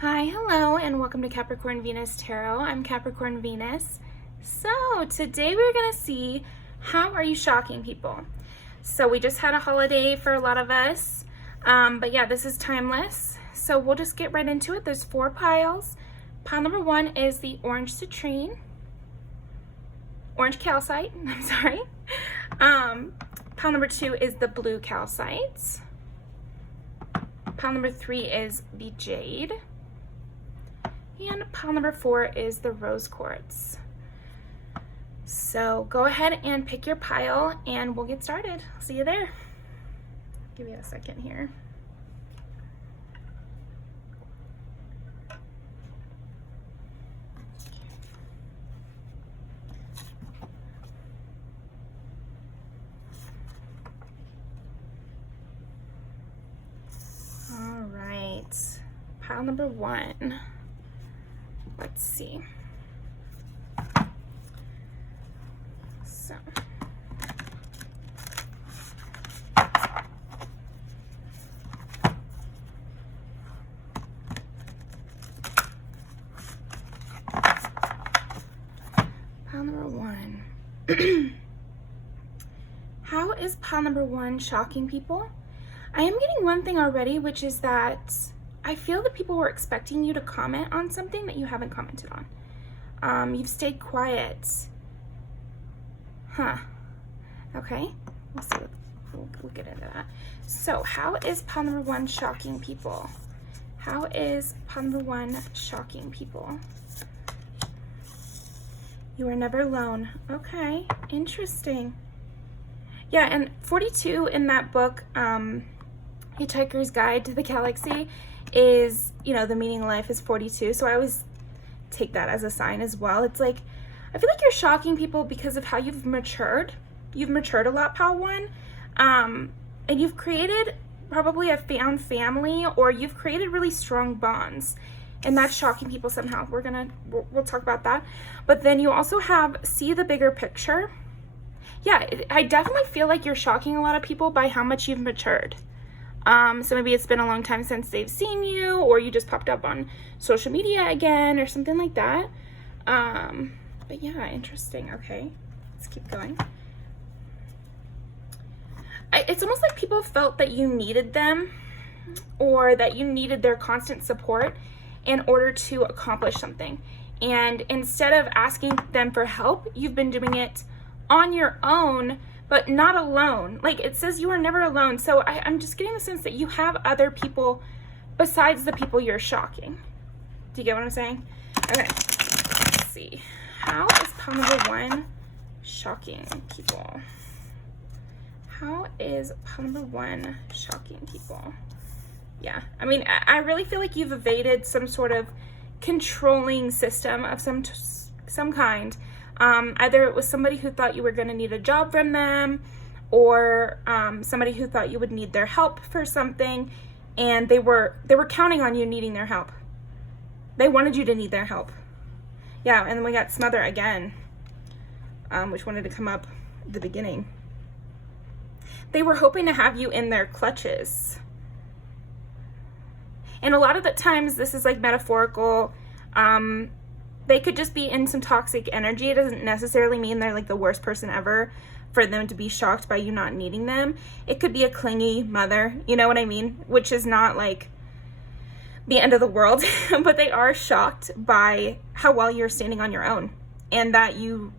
Hi, hello, and welcome to Capricorn Venus Tarot. I'm Capricorn Venus. So today we're going to see how are you shocking people. So we just had a holiday for a lot of us, but yeah, this is timeless. So we'll just get right into it. There's 4 piles. Pile number 1 is the orange citrine, orange calcite, I'm sorry. Pile number 2 is the blue calcite. Pile number 3 is the jade. And pile number 4 is the rose quartz. So go ahead and pick your pile and we'll get started. See you there. Give me a second here. All right, pile number 1. Let's see. So, pile number 1. How is pile number 1 shocking people? I am getting one thing already, which is that I feel that people were expecting you to comment on something that you haven't commented on. You've stayed quiet. Huh. Okay. We'll see. We'll get into that. So, how is pile number 1 shocking people? How is pile number 1 shocking people? You are never alone. Okay. Interesting. Yeah, and 42 in that book, Hitchhiker's Guide to the Galaxy, is, you know, the meaning of life is 42. So I always take that as a sign as well. It's like, I feel like you're shocking people because of how you've matured. You've matured a lot, pile 1. And you've created probably a found family, or you've created really strong bonds. And that's shocking people somehow. We'll talk about that. But then you also have see the bigger picture. Yeah, I definitely feel like you're shocking a lot of people by how much you've matured. So maybe it's been a long time since they've seen you, or you just popped up on social media again or something like that. But yeah, interesting. Okay, let's keep going. It's almost like people felt that you needed them, or that you needed their constant support in order to accomplish something. And instead of asking them for help, you've been doing it on your own, but not alone. Like it says you are never alone. So I'm just getting the sense that you have other people besides the people you're shocking. Do you get what I'm saying? Okay, let's see. How is pile number 1 shocking people? How is pile number 1 shocking people? Yeah, I mean, I really feel like you've evaded some sort of controlling system of some kind. Either it was somebody who thought you were going to need a job from them, or somebody who thought you would need their help for something, and they were counting on you needing their help. They wanted you to need their help. Yeah, and then we got smother again, which wanted to come up at the beginning. They were hoping to have you in their clutches. And a lot of the times this is like metaphorical. They could just be in some toxic energy. It doesn't necessarily mean they're like the worst person ever for them to be shocked by you not needing them. It could be a clingy mother, you know what I mean? Which is not like the end of the world, but they are shocked by how well you're standing on your own, and that you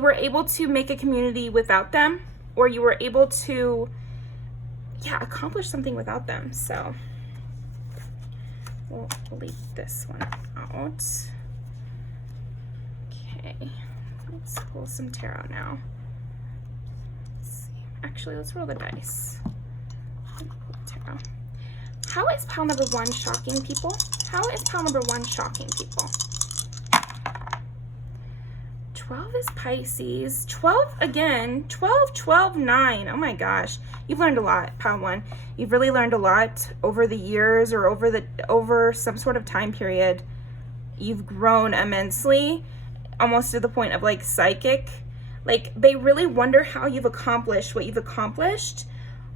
were able to make a community without them, or you were able to, yeah, accomplish something without them. So we'll leave this one out. Okay, let's pull some tarot now. Let's see. Actually, let's roll the dice. Pull the tarot. How is pile number 1 shocking people? How is pile number 1 shocking people? 12 is Pisces. 12 again. 12, 12, 9. Oh my gosh. You've learned a lot, pile 1. You've really learned a lot over the years, or over some sort of time period. You've grown immensely, almost to the point of like psychic. Like they really wonder how you've accomplished what you've accomplished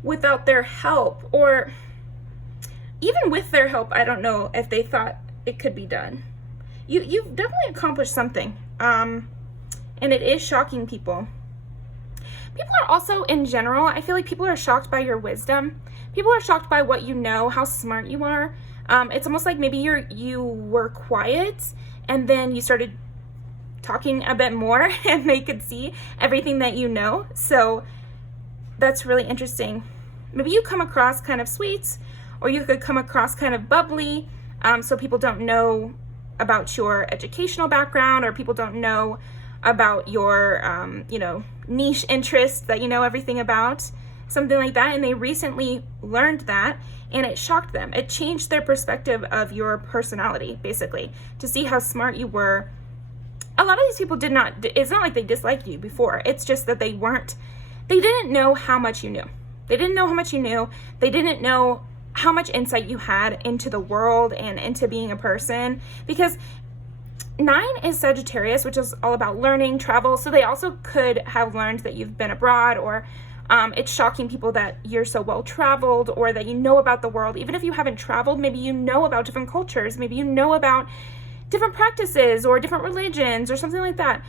without their help, or even with their help, I don't know if they thought it could be done. You've definitely accomplished something, and it is shocking people. People are also, in general, I feel like people are shocked by your wisdom. People are shocked by what you know, how smart you are. It's almost like maybe you were quiet, and then you started talking a bit more, and they could see everything that you know. So that's really interesting. Maybe you come across kind of sweet, or you could come across kind of bubbly, so people don't know about your educational background, or people don't know about your, niche interests that you know everything about, something like that. And they recently learned that, and it shocked them. It changed their perspective of your personality, basically, to see how smart you were. A lot of these people it's not like they disliked you before. It's just that they didn't know how much you knew. They didn't know how much you knew. They didn't know how much insight you had into the world and into being a person, because 9 is Sagittarius, which is all about learning, travel. So they also could have learned that you've been abroad, or it's shocking people that you're so well traveled, or that you know about the world. Even if you haven't traveled, maybe you know about different cultures, maybe you know about different practices or different religions or something like that.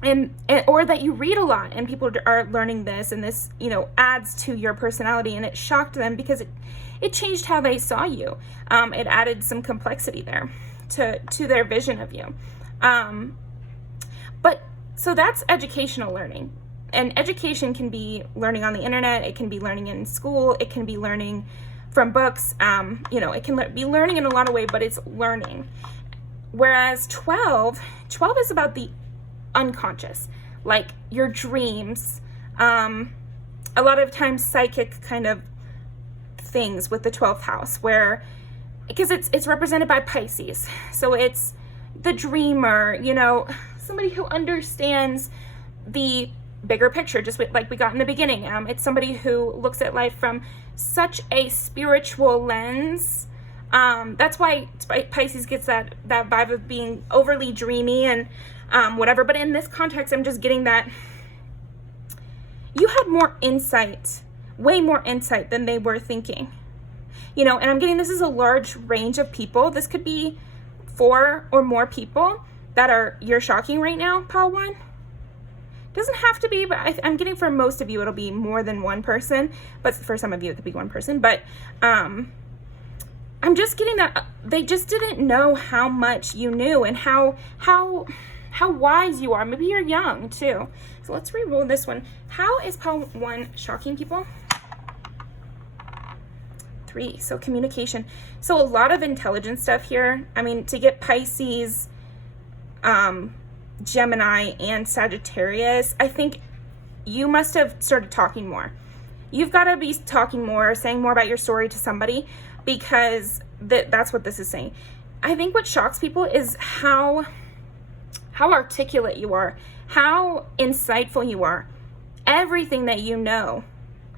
And or that you read a lot, and people are learning this, and this, adds to your personality, and it shocked them because it changed how they saw you. It added some complexity there to their vision of you. But so that's educational learning. And education can be learning on the internet, it can be learning in school, it can be learning from books, it can be learning in a lot of ways, but it's learning. Whereas 12 is about the unconscious, like your dreams, a lot of times psychic kind of things with the 12th house, because it's represented by Pisces. So it's the dreamer, somebody who understands the bigger picture, just like we got in the beginning. It's somebody who looks at life from such a spiritual lens. That's why Pisces gets that vibe of being overly dreamy and whatever. But in this context, I'm just getting that you had more insight, way more insight than they were thinking. And I'm getting this is a large range of people. This could be 4 or more people that you're shocking right now, pile 1. Doesn't have to be, but I'm getting for most of you it'll be more than one person, but for some of you it could be one person. But I'm just getting that they just didn't know how much you knew, and how wise you are. Maybe you're young too. So let's re-roll this one. How is pile 1 shocking people? 3, so communication. So a lot of intelligence stuff here. I mean, to get Pisces, Gemini, and Sagittarius, I think you must have started talking more. You've got to be talking more, saying more about your story to somebody, because that's what this is saying. I think what shocks people is how articulate you are, how insightful you are, everything that you know,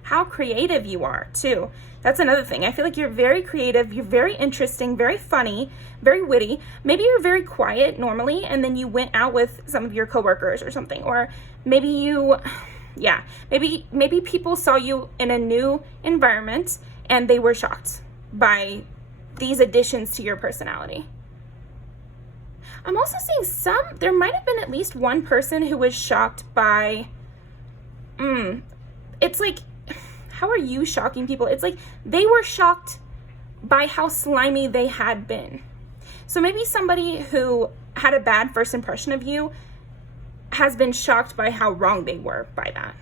how creative you are too. That's another thing. I feel like you're very creative, you're very interesting, very funny, very witty. Maybe you're very quiet normally, and then you went out with some of your coworkers or something, or maybe maybe people saw you in a new environment and they were shocked by these additions to your personality. I'm also seeing there might have been at least one person who was shocked by, it's like, how are you shocking people? It's like they were shocked by how slimy they had been. So maybe somebody who had a bad first impression of you has been shocked by how wrong they were by that.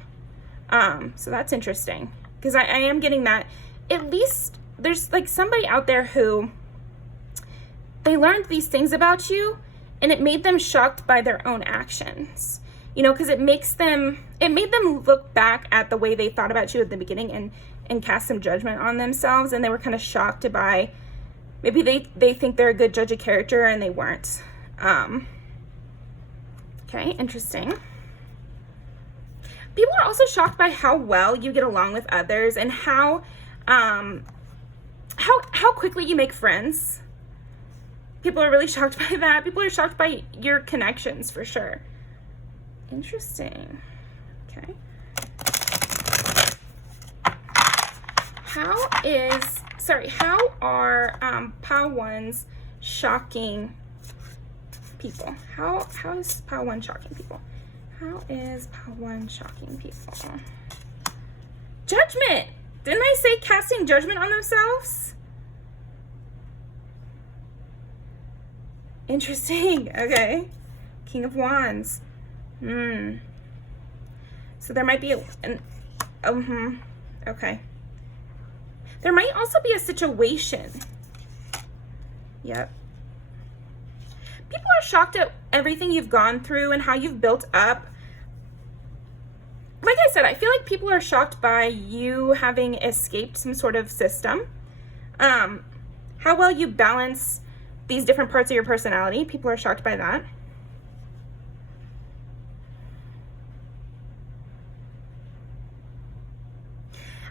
So that's interesting, because I am getting that at least there's like somebody out there who they learned these things about you, and it made them shocked by their own actions. Because it made them look back at the way they thought about you at the beginning and cast some judgment on themselves, and they were kind of shocked by, maybe they think they're a good judge of character and they weren't. Okay, interesting. People are also shocked by how well you get along with others, and how quickly you make friends. People are really shocked by that. People are shocked by your connections for sure. Interesting. Okay. How is how are pile ones shocking people? How is pile one shocking people? How is pile one shocking people? Judgment. Didn't I say casting judgment on themselves? Interesting. Okay. King of Wands. So there might be okay. There might also be a situation. Yep. People are shocked at everything you've gone through and how you've built up. Like I said, I feel like people are shocked by you having escaped some sort of system. How well you balance these different parts of your personality. People are shocked by that.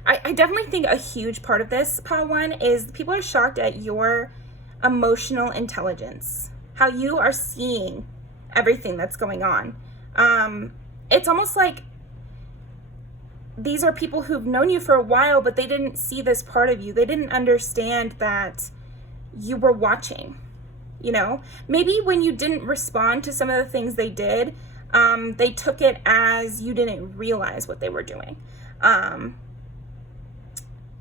I definitely think a huge part of this, pile one, is people are shocked at your emotional intelligence, how you are seeing everything that's going on. It's almost like these are people who've known you for a while, but they didn't see this part of you. They didn't understand that you were watching, you know? Maybe when you didn't respond to some of the things they did, they took it as you didn't realize what they were doing.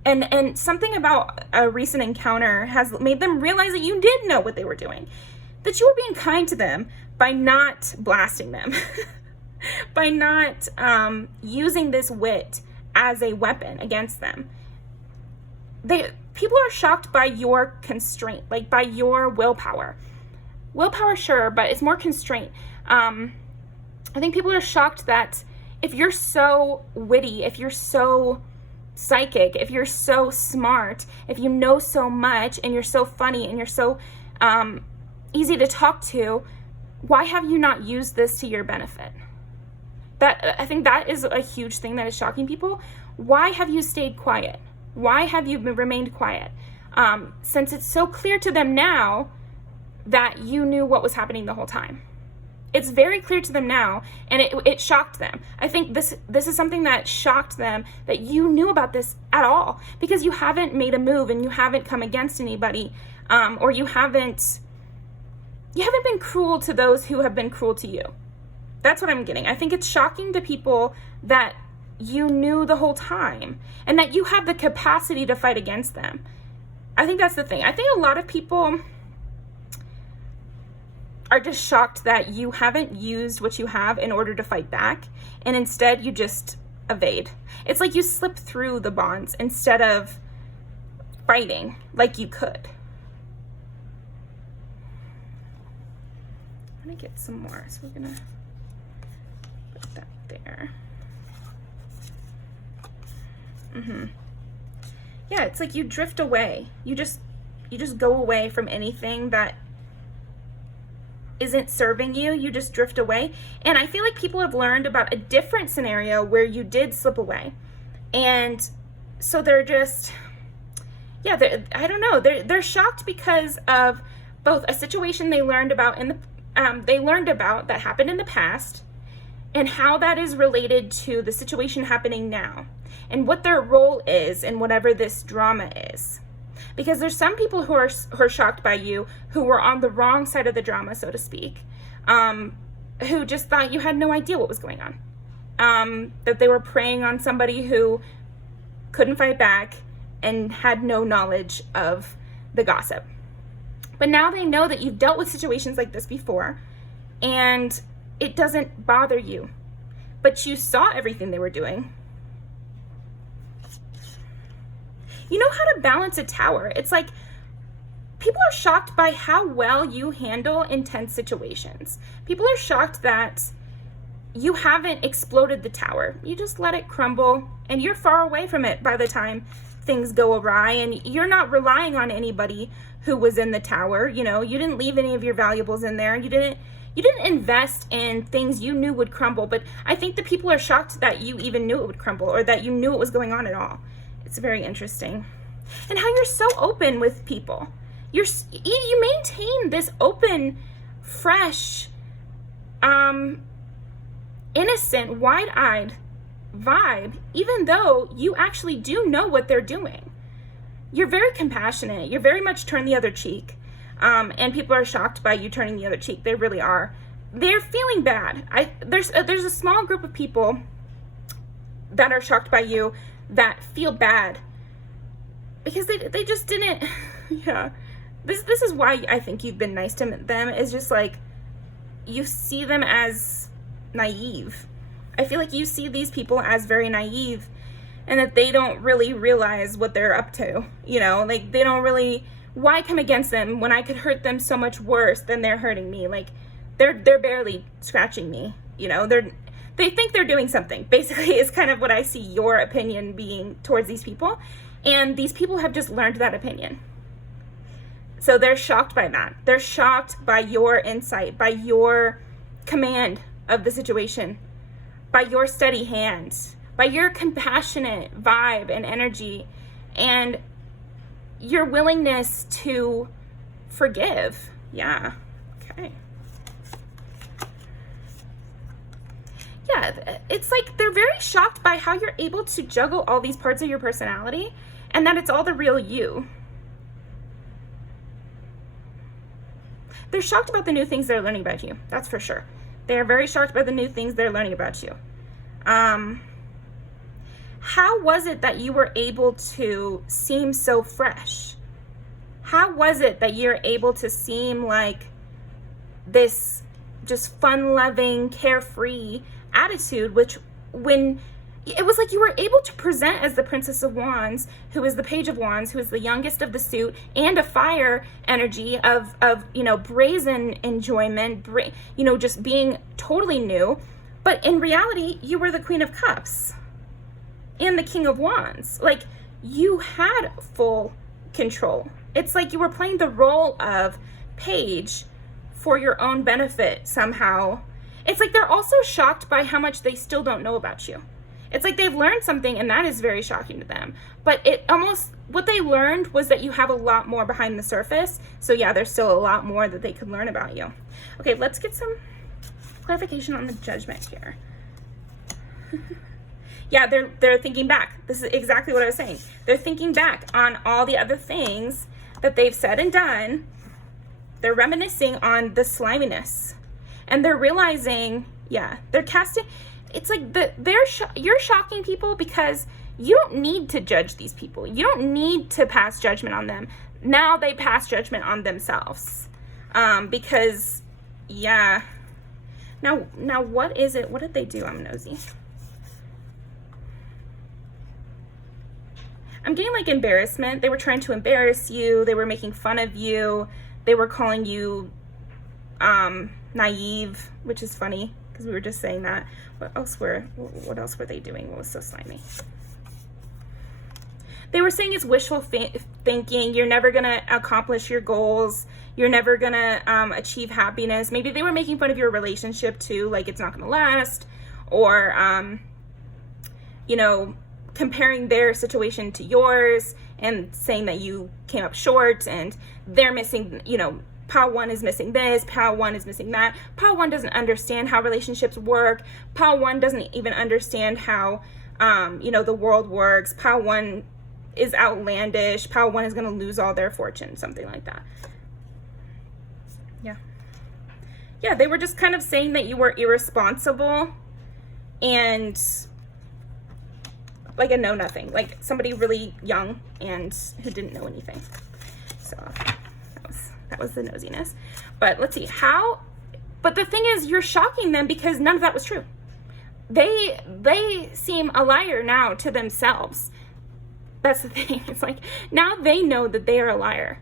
And something about a recent encounter has made them realize that you did know what they were doing, that you were being kind to them by not blasting them, by not using this wit as a weapon against them. People are shocked by your constraint, like by your willpower. Willpower, sure, but it's more constraint. I think people are shocked that if you're so witty, if you're so psychic, if you're so smart, if you know so much and you're so funny and you're so easy to talk to, why have you not used this to your benefit? I think that is a huge thing that is shocking people. Why have you stayed quiet? Why have you remained quiet? Since it's so clear to them now that you knew what was happening the whole time. It's very clear to them now, and it shocked them. I think this is something that shocked them, that you knew about this at all, because you haven't made a move and you haven't come against anybody, or you haven't been cruel to those who have been cruel to you. That's what I'm getting. I think it's shocking to people that you knew the whole time and that you have the capacity to fight against them. I think that's the thing. I think a lot of people are just shocked that you haven't used what you have in order to fight back, and instead you just evade. It's like you slip through the bonds instead of fighting like you could. I'm gonna get some more, so we're gonna put that there. Yeah, it's like you drift away. You just go away from anything that isn't serving you. You just drift away. And I feel like people have learned about a different scenario where you did slip away, and so they're just, yeah, I don't know, they're shocked because of both a situation they learned about that happened in the past, and how that is related to the situation happening now, and what their role is in whatever this drama is. Because there's some people who are shocked by you, who were on the wrong side of the drama, so to speak, who just thought you had no idea what was going on, that they were preying on somebody who couldn't fight back and had no knowledge of the gossip. But now they know that you've dealt with situations like this before, and it doesn't bother you, but you saw everything they were doing. You know how to balance a tower. It's like people are shocked by how well you handle intense situations. People are shocked that you haven't exploded the tower. You just let it crumble, and you're far away from it by the time things go awry, and you're not relying on anybody who was in the tower. You know, you didn't leave any of your valuables in there. You didn't invest in things you knew would crumble. But I think the people are shocked that you even knew it would crumble, or that you knew it was going on at all. It's very interesting. And how you're so open with people. You maintain this open, fresh, innocent, wide-eyed vibe, even though you actually do know what they're doing. you're very compassionate. You're very much turn the other cheek. And people are shocked by you turning the other cheek. They really are. They're feeling bad. There's a small group of people that are shocked by you that feel bad because they just didn't, yeah. This is why I think you've been nice to them, is just like, you see them as naive. I feel like you see these people as very naive, and that they don't really realize what they're up to, you know, like they don't really, why come against them when I could hurt them so much worse than they're hurting me? Like they're barely scratching me, you know, they think they're doing something, basically, is kind of what I see your opinion being towards these people. And these people have just learned that opinion. So they're shocked by that. They're shocked by your insight, by your command of the situation, by your steady hands, by your compassionate vibe and energy, and your willingness to forgive. Yeah, okay. Yeah, it's like they're very shocked by how you're able to juggle all these parts of your personality and that it's all the real you. They're shocked about the new things they're learning about you. That's for sure. They are very shocked by the new things they're learning about you. How was it that you were able to seem so fresh? How was it that you're able to seem like this just fun-loving, carefree attitude, which when it was like you were able to present as the Princess of Wands, who is the Page of Wands, who is the youngest of the suit, and a fire energy of you know, brazen enjoyment, you know, just being totally new. But in reality, you were the Queen of Cups and the King of Wands. Like, you had full control. It's like you were playing the role of page for your own benefit somehow. It's like they're also shocked by how much they still don't know about you. It's like they've learned something, and that is very shocking to them. But it almost, what they learned was that you have a lot more behind the surface. So yeah, there's still a lot more that they could learn about you. Okay, let's get some clarification on the Judgment here. Yeah, they're thinking back. This is exactly what I was saying. They're thinking back on all the other things that they've said and done. They're reminiscing on the sliminess. And they're realizing, yeah, they're casting, it's like you're shocking people because you don't need to judge these people. You don't need to pass judgment on them. Now they pass judgment on themselves. Because, yeah. Now what is it? What did they do? I'm nosy. I'm getting like embarrassment. They were trying to embarrass you. They were making fun of you. They were calling you naive, which is funny because we were just saying that. What else were they doing? What was so slimy? They were saying it's wishful thinking. You're never gonna accomplish your goals. You're never gonna achieve happiness. Maybe they were making fun of your relationship too, like it's not gonna last, or you know, comparing their situation to yours and saying that you came up short and they're missing, you know, Pile 1 is missing this, Pile 1 is missing that. Pile 1 doesn't understand how relationships work. Pile 1 doesn't even understand how, you know, the world works. Pile 1 is outlandish. Pile 1 is going to lose all their fortune, something like that. Yeah. Yeah, they were just kind of saying that you were irresponsible and like a know-nothing, like somebody really young and who didn't know anything. So that was the nosiness. But let's see how, but the thing is, you're shocking them because none of that was true. They seem a liar now to themselves. That's the thing. It's like now they know that they are a liar.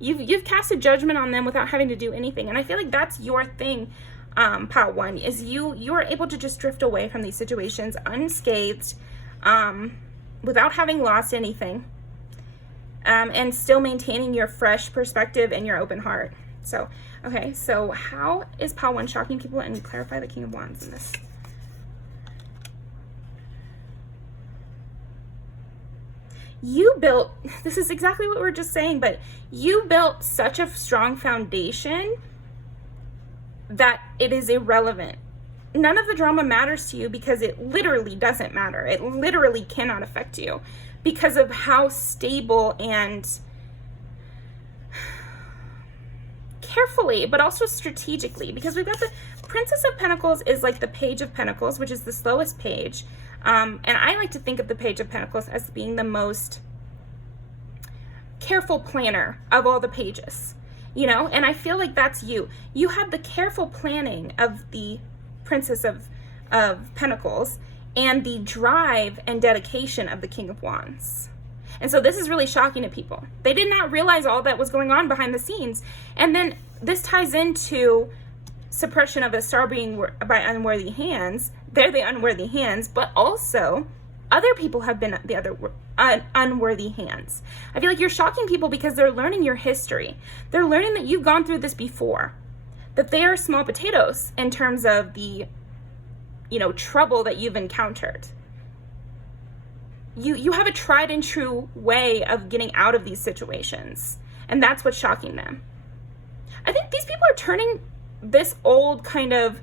You've cast a judgment on them without having to do anything. And I feel like that's your thing, Pile 1, is you're able to just drift away from these situations unscathed, without having lost anything, and still maintaining your fresh perspective and your open heart. So, okay, so how is Pile 1 shocking people? And clarify the King of Wands in this. You built, this is exactly what we were just saying, but you built such a strong foundation that it is irrelevant. None of the drama matters to you because it literally doesn't matter. It literally cannot affect you because of how stable and carefully, but also strategically, because we've got the Princess of Pentacles is like the Page of Pentacles, which is the slowest page. And I like to think of the Page of Pentacles as being the most careful planner of all the pages, you know? And I feel like that's you. You have the careful planning of the Princess of Pentacles and the drive and dedication of the King of Wands. And so this is really shocking to people. They did not realize all that was going on behind the scenes. And then this ties into suppression of a star being by unworthy hands. They're the unworthy hands, but also other people have been the other unworthy hands. I feel like you're shocking people because they're learning your history. They're learning that you've gone through this before, that they are small potatoes in terms of the, you know, trouble that you've encountered. You have a tried and true way of getting out of these situations, and that's what's shocking them. I think these people are turning this old kind of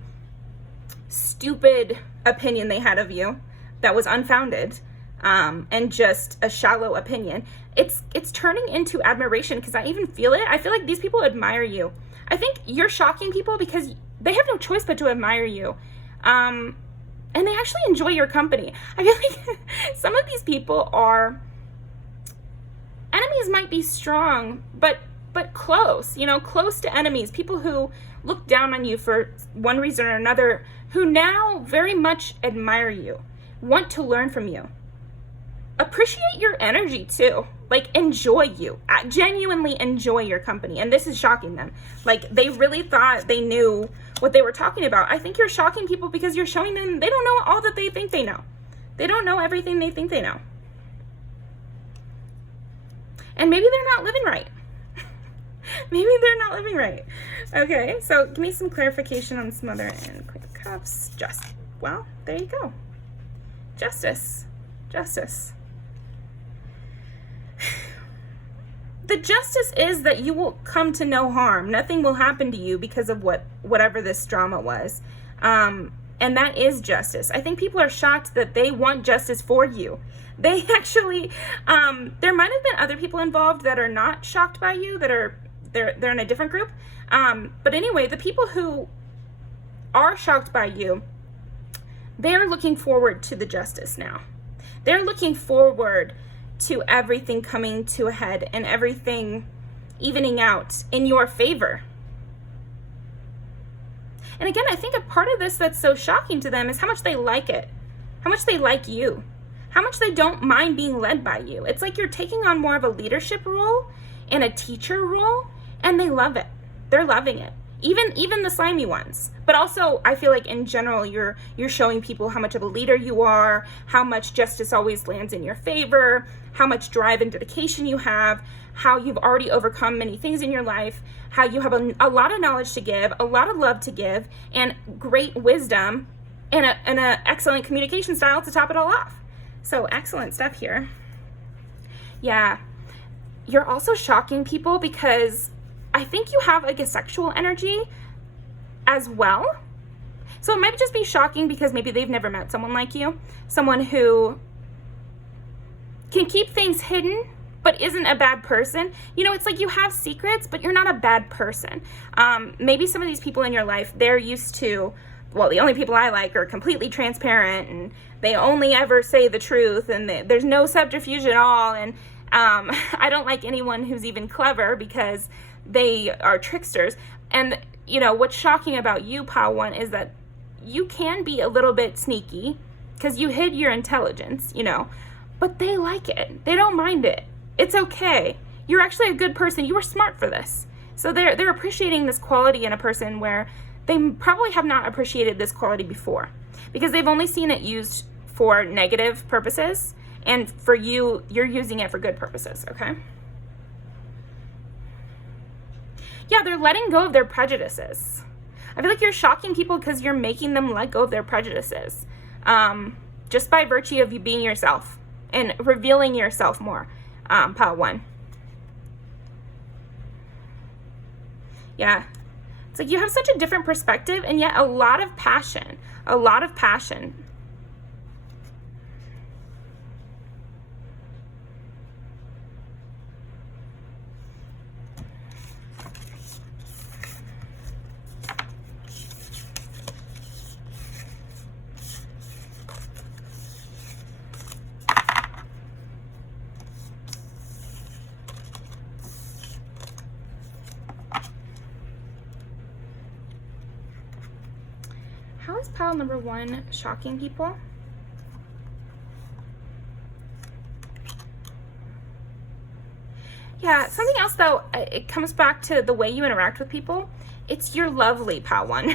stupid opinion they had of you that was unfounded, and just a shallow opinion. It's turning into admiration, because I even feel it. I feel like these people admire you. I think you're shocking people because they have no choice but to admire you. And they actually enjoy your company. I feel like some of these people are, enemies might be strong, but close, you know, close to enemies, people who look down on you for one reason or another, who now very much admire you, want to learn from you, appreciate your energy too, like enjoy you, genuinely enjoy your company. And this is shocking them. Like they really thought they knew what they were talking about. I think you're shocking people because you're showing them they don't know all that they think they know. They don't know everything they think they know. And maybe they're not living right. Maybe they're not living right. Okay, so give me some clarification on this Mother and Queen of Cups. Well, there you go. Justice. Justice. The justice is that you will come to no harm. Nothing will happen to you because of whatever this drama was. And that is justice. I think people are shocked that they want justice for you. They actually, there might have been other people involved that are not shocked by you, that are, they're in a different group. But anyway, the people who are shocked by you, they're looking forward to the justice now. They're looking forward to everything coming to a head and everything evening out in your favor. And again, I think a part of this that's so shocking to them is how much they like it, how much they like you, how much they don't mind being led by you. It's like you're taking on more of a leadership role and a teacher role, and they love it. They're loving it. Even the slimy ones. But also, I feel like in general, you're showing people how much of a leader you are, how much justice always lands in your favor, how much drive and dedication you have, how you've already overcome many things in your life, how you have a lot of knowledge to give, a lot of love to give, and great wisdom, and an excellent communication style to top it all off. So excellent stuff here. Yeah. You're also shocking people because I think you have like a sexual energy as well. So it might just be shocking because maybe they've never met someone like you, someone who can keep things hidden but isn't a bad person. You know, it's like you have secrets, but you're not a bad person. Maybe some of these people in your life, they're used to, well, the only people I like are completely transparent and they only ever say the truth and there's no subterfuge at all. And I don't like anyone who's even clever because they are tricksters. And, you know, what's shocking about you, Pile 1, is that you can be a little bit sneaky because you hid your intelligence, you know, but they like it. They don't mind it. It's okay. You're actually a good person. You were smart for this. So they're appreciating this quality in a person where they probably have not appreciated this quality before because they've only seen it used for negative purposes. And for you, you're using it for good purposes, okay? Yeah, they're letting go of their prejudices. I feel like you're shocking people because you're making them let go of their prejudices. Just by virtue of you being yourself and revealing yourself more, Pile 1. Yeah. It's like you have such a different perspective and yet a lot of passion. A lot of passion. is pile number 1 shocking people? Yeah, something else though, it comes back to the way you interact with people. It's you're lovely, pile 1.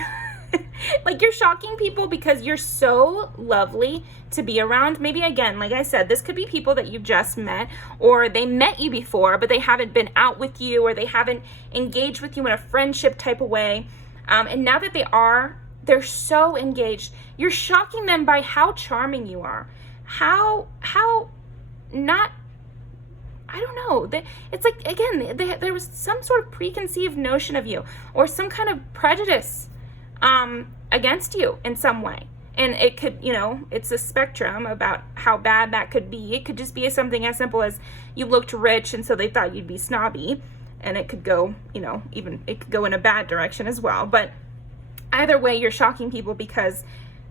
Like, you're shocking people because you're so lovely to be around. Maybe, again, like I said, this could be people that you've just met, or they met you before, but they haven't been out with you, or they haven't engaged with you in a friendship type of way. And now that they're so engaged. You're shocking them by how charming you are. How not, I don't know. It's like, again, there was some sort of preconceived notion of you, or some kind of prejudice against you in some way. And it could, it's a spectrum about how bad that could be. It could just be something as simple as you looked rich, and so they thought you'd be snobby. And it could go, it could go in a bad direction as well. But either way, you're shocking people because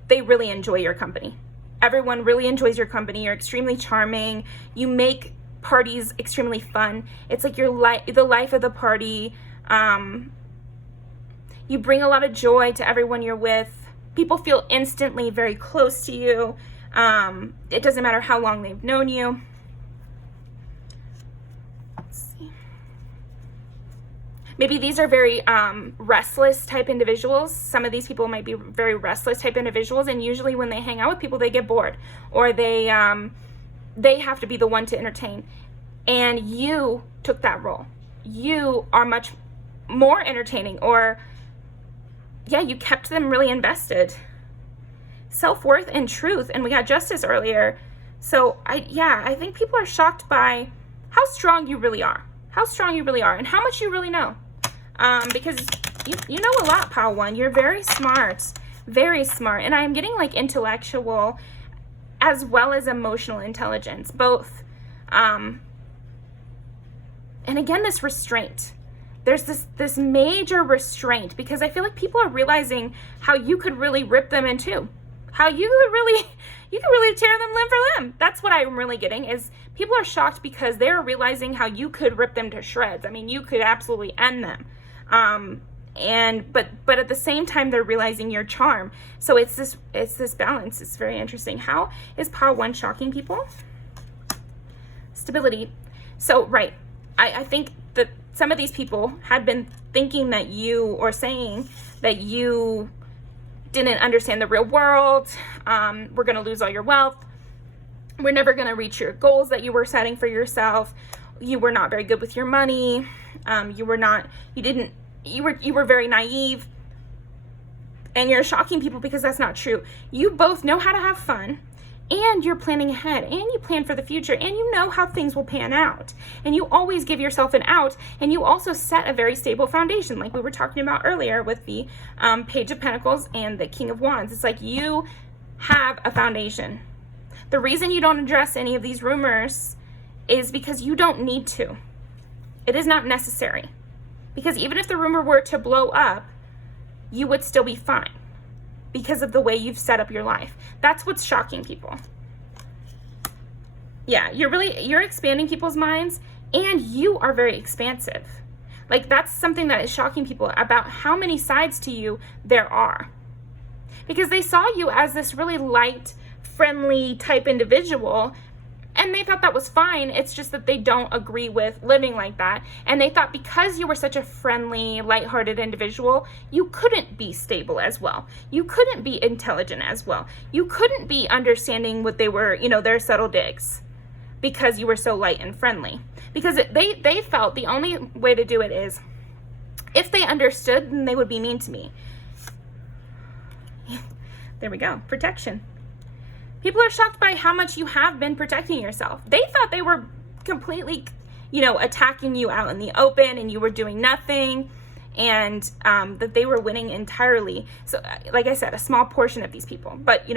they really enjoy your company. Everyone really enjoys your company. You're extremely charming. You make parties extremely fun. It's like you're the life of the party. You bring a lot of joy to everyone you're with. People feel instantly very close to you. It doesn't matter how long they've known you. Let's see. Maybe these are very restless type individuals. Some of these people might be very restless type individuals, and usually when they hang out with people, they get bored, or they have to be the one to entertain. And you took that role. You are much more entertaining, or yeah, you kept them really invested. Self-worth and truth, and we got justice earlier. So I think people are shocked by how strong you really are. How strong you really are, and how much you really know. Because you know a lot, pile 1. You're very smart, and I'm getting like intellectual as well as emotional intelligence, both. And again, this restraint. There's this major restraint, because I feel like people are realizing how you could really rip them in two. How you could really tear them limb for limb. That's what I'm really getting, is people are shocked because they're realizing how you could rip them to shreds. I mean, you could absolutely end them. But at the same time, they're realizing your charm. So it's this balance. It's very interesting. How is pile 1 shocking people? Stability. So, right. I think that some of these people had been thinking that or saying that you didn't understand the real world. We're going to lose all your wealth. We're never going to reach your goals that you were setting for yourself. You were not very good with your money. You were very naive. And you're shocking people because that's not true. You both know how to have fun, and you're planning ahead, and you plan for the future, and you know how things will pan out. And you always give yourself an out, and you also set a very stable foundation, like we were talking about earlier with the Page of Pentacles and the King of Wands. It's like you have a foundation. The reason you don't address any of these rumors is because you don't need to. It is not necessary. Because even if the rumor were to blow up, you would still be fine because of the way you've set up your life. That's what's shocking people. Yeah, you're expanding people's minds, and you are very expansive. Like, that's something that is shocking people about how many sides to you there are. Because they saw you as this really light, friendly type individual, and they thought that was fine. It's just that they don't agree with living like that. And they thought because you were such a friendly, lighthearted individual, you couldn't be stable as well. You couldn't be intelligent as well. You couldn't be understanding what they were, their subtle digs, because you were so light and friendly. Because they felt the only way to do it is, if they understood, then they would be mean to me. There we go. Protection. People are shocked by how much you have been protecting yourself. They thought they were completely, attacking you out in the open, and you were doing nothing, and that they were winning entirely. So, like I said, a small portion of these people. But,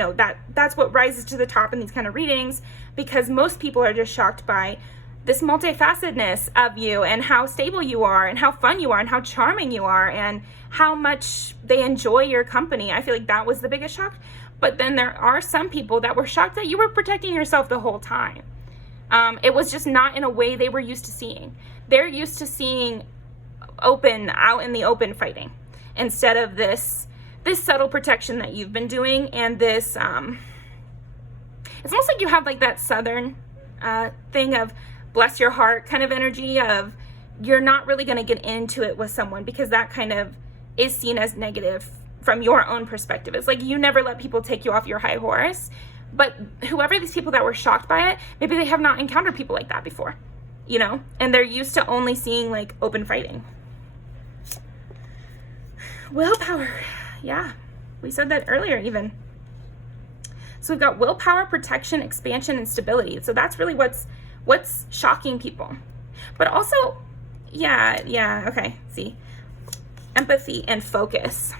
that's what rises to the top in these kind of readings, because most people are just shocked by this multifacetedness of you, and how stable you are, and how fun you are, and how charming you are, and how much they enjoy your company. I feel like that was the biggest shock. But then there are some people that were shocked that you were protecting yourself the whole time. It was just not in a way they were used to seeing. They're used to seeing out in the open fighting, instead of this this subtle protection that you've been doing, and this, it's almost like you have like that Southern thing of bless your heart kind of energy of you're not really going to get into it with someone because that kind of is seen as negative from your own perspective. It's like you never let people take you off your high horse, but whoever these people that were shocked by it, maybe they have not encountered people like that before, you know, and they're used to only seeing like open fighting. Willpower. Yeah, we said that earlier even. So we've got willpower, protection, expansion, and stability. So that's really what's shocking people. But also, okay, see, empathy and focus.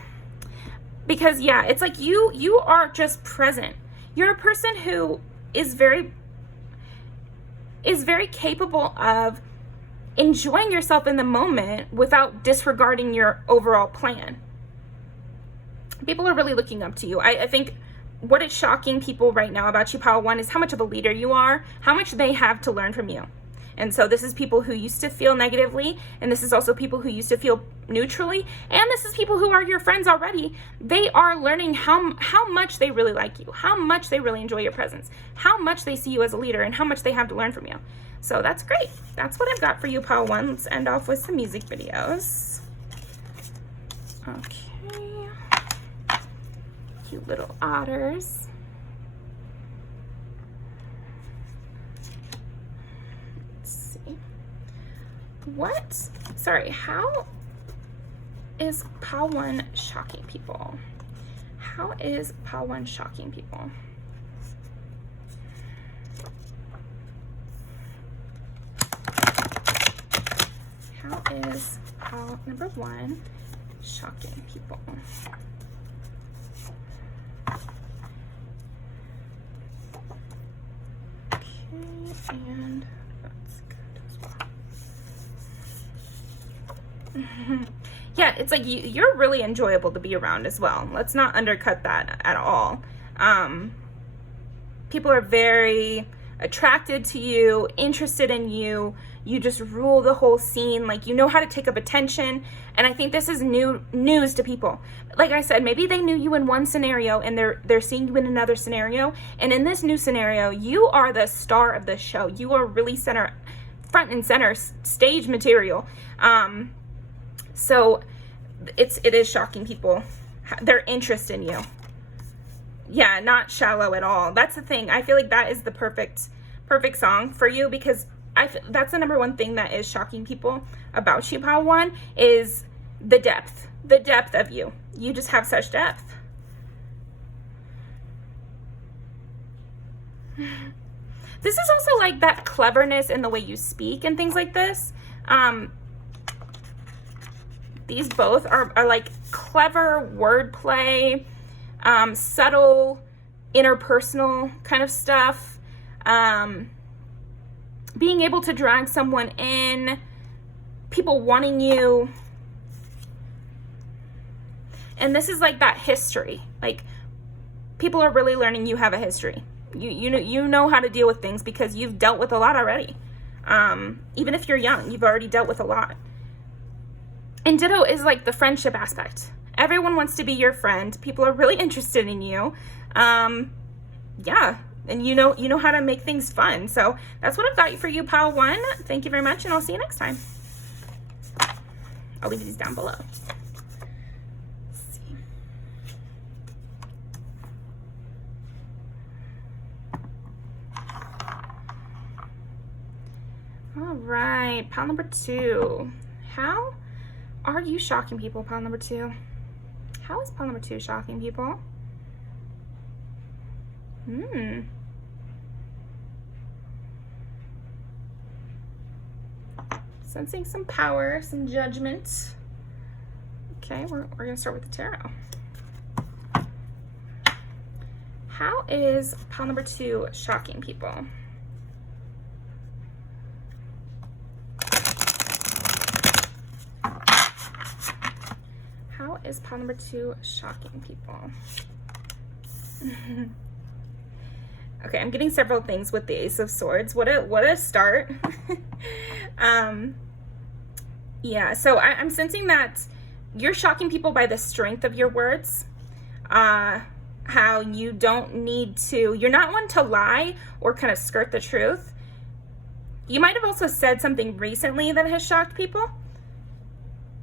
Because yeah, it's like you are just present. You're a person who is very capable of enjoying yourself in the moment without disregarding your overall plan. People are really looking up to you. I think what is shocking people right now about you, Pile 1, is how much of a leader you are, how much they have to learn from you. And so this is people who used to feel negatively, and this is also people who used to feel neutrally, and this is people who are your friends already. They are learning how much they really like you, how much they really enjoy your presence, how much they see you as a leader, and how much they have to learn from you. So that's great. That's what I've got for you, Pile 1. Let's end off with some music videos. Okay. Cute little otters. How is Pile 1 shocking people? How is Pile 1 shocking people? How is Pile number 1 shocking people? Okay, and that's good as well. Yeah, it's like you're really enjoyable to be around as well. Let's not undercut that at all. People are very attracted to you, interested in you. You just rule the whole scene. Like, you know how to take up attention. And I think this is news to people. Like I said, maybe they knew you in one scenario and they're seeing you in another scenario. And in this new scenario, you are the star of the show. You are really front and center stage material. So it is shocking people, their interest in you. Yeah, not shallow at all. That's the thing. I feel like that is the perfect song for you, because that's the number one thing that is shocking people about you, Pile 1, is the depth of you. You just have such depth. This is also like that cleverness in the way you speak and things like this. These both are like clever wordplay, subtle interpersonal kind of stuff. Being able to drag someone in, people wanting you. And this is like that history. Like, people are really learning you have a history. You know how to deal with things because you've dealt with a lot already. Even if you're young, you've already dealt with a lot. And ditto is like the friendship aspect. Everyone wants to be your friend. People are really interested in you. Yeah, and you know how to make things fun. So that's what I've got for you, Pile 1. Thank you very much, and I'll see you next time. I'll leave these down below. All right, pile number 2. How are you shocking people, pile number 2? How is pile number 2 shocking people? Sensing some power, some judgment. Okay, we're gonna start with the tarot. How is pile number 2 shocking people? How is pile number 2 shocking people? Okay, I'm getting several things with the Ace of Swords. What a start. Yeah, so I'm sensing that you're shocking people by the strength of your words. How you don't need to, you're not one to lie or kind of skirt the truth. You might have also said something recently that has shocked people,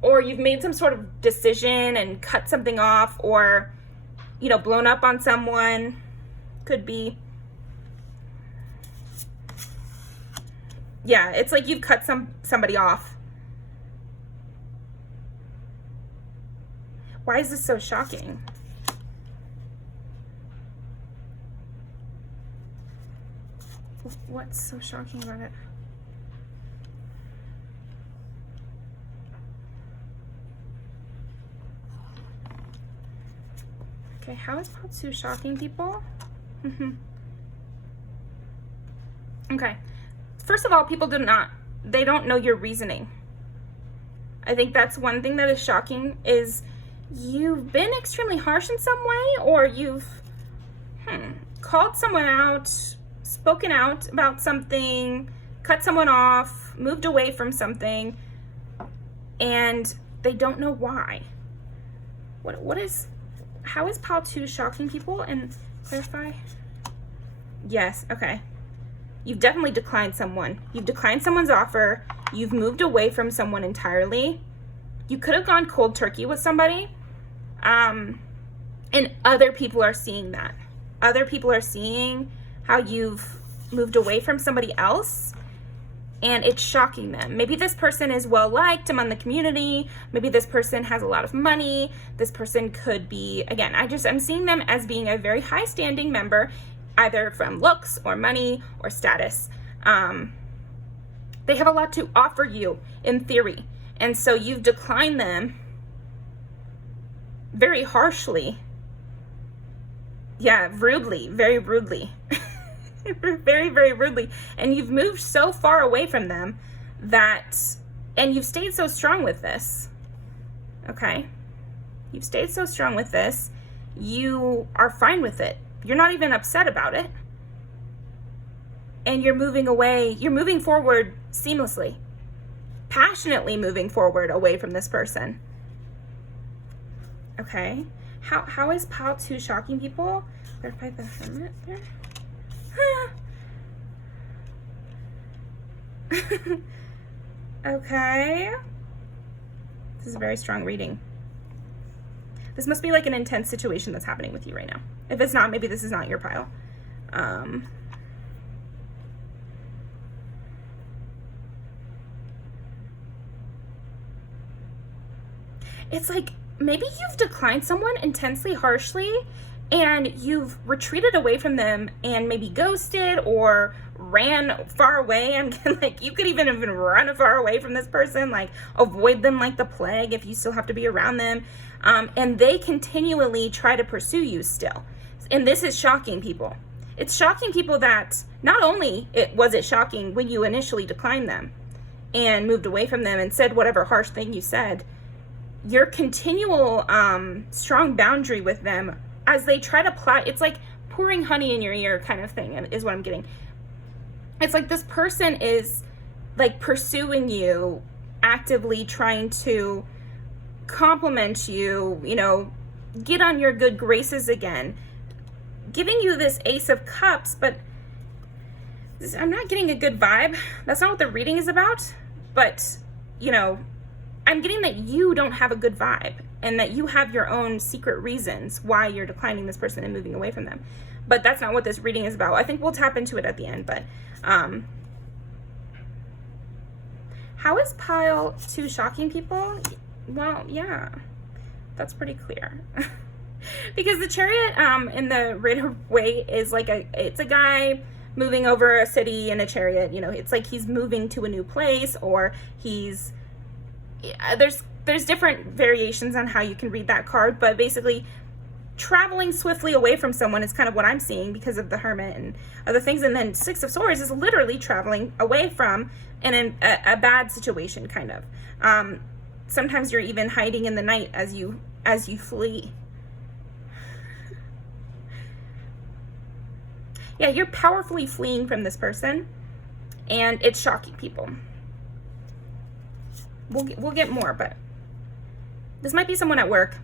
or you've made some sort of decision and cut something off, or, you know, blown up on someone. Could be. Yeah, it's like you've cut somebody off. Why is this so shocking? What's so shocking about it? Okay, how is pile 2 shocking people? Okay, first of all, people they don't know your reasoning. I think that's one thing that is shocking, is you've been extremely harsh in some way, or you've called someone out, spoken out about something, cut someone off, moved away from something, and they don't know why. How is pile 2 shocking people? And clarify. Yes, okay. You've definitely declined someone. You've declined someone's offer. You've moved away from someone entirely. You could have gone cold turkey with somebody. And other people are seeing that. Other people are seeing how you've moved away from somebody else, and it's shocking them. Maybe this person is well liked among the community. Maybe this person has a lot of money. This person could be, again, I'm seeing them as being a very high standing member, either from looks or money or status. They have a lot to offer you in theory. And so you've declined them very harshly. Yeah, rudely, very rudely. Very, very rudely. And you've moved so far away from them and you've stayed so strong with this. Okay? You've stayed so strong with this. You are fine with it. You're not even upset about it. And you're moving away. You're moving forward seamlessly. Passionately moving forward away from this person. Okay? How is pile 2 shocking people? Clarify the Hermit there. Okay. This is a very strong reading. This must be like an intense situation that's happening with you right now. If it's not, maybe this is not your pile. It's like maybe you've declined someone intensely harshly, and you've retreated away from them and maybe ghosted or ran far away. I'm like, you could even run far away from this person, like avoid them like the plague if you still have to be around them. And they continually try to pursue you still. And this is shocking people. It's shocking people that not only was it shocking when you initially declined them and moved away from them and said whatever harsh thing you said, your continual strong boundary with them as they try to plot, it's like pouring honey in your ear kind of thing is what I'm getting. It's like this person is like pursuing you, actively trying to compliment you, you know, get on your good graces again, giving you this Ace of Cups, but I'm not getting a good vibe. That's not what the reading is about, but, you know, I'm getting that you don't have a good vibe and that you have your own secret reasons why you're declining this person and moving away from them. But that's not what this reading is about. I think we'll tap into it at the end, but how is pile 2 shocking people? Well, yeah, that's pretty clear. Because the Chariot in the Rider-Waite is like it's a guy moving over a city in a chariot. You know, it's like he's moving to a new place, or he's there's different variations on how you can read that card, but basically traveling swiftly away from someone is kind of what I'm seeing because of the Hermit and other things. And then 6 of Swords is literally traveling away from a bad situation, kind of. Sometimes you're even hiding in the night as you flee. Yeah, you're powerfully fleeing from this person, and it's shocking people. We'll get more, but This might be someone at work.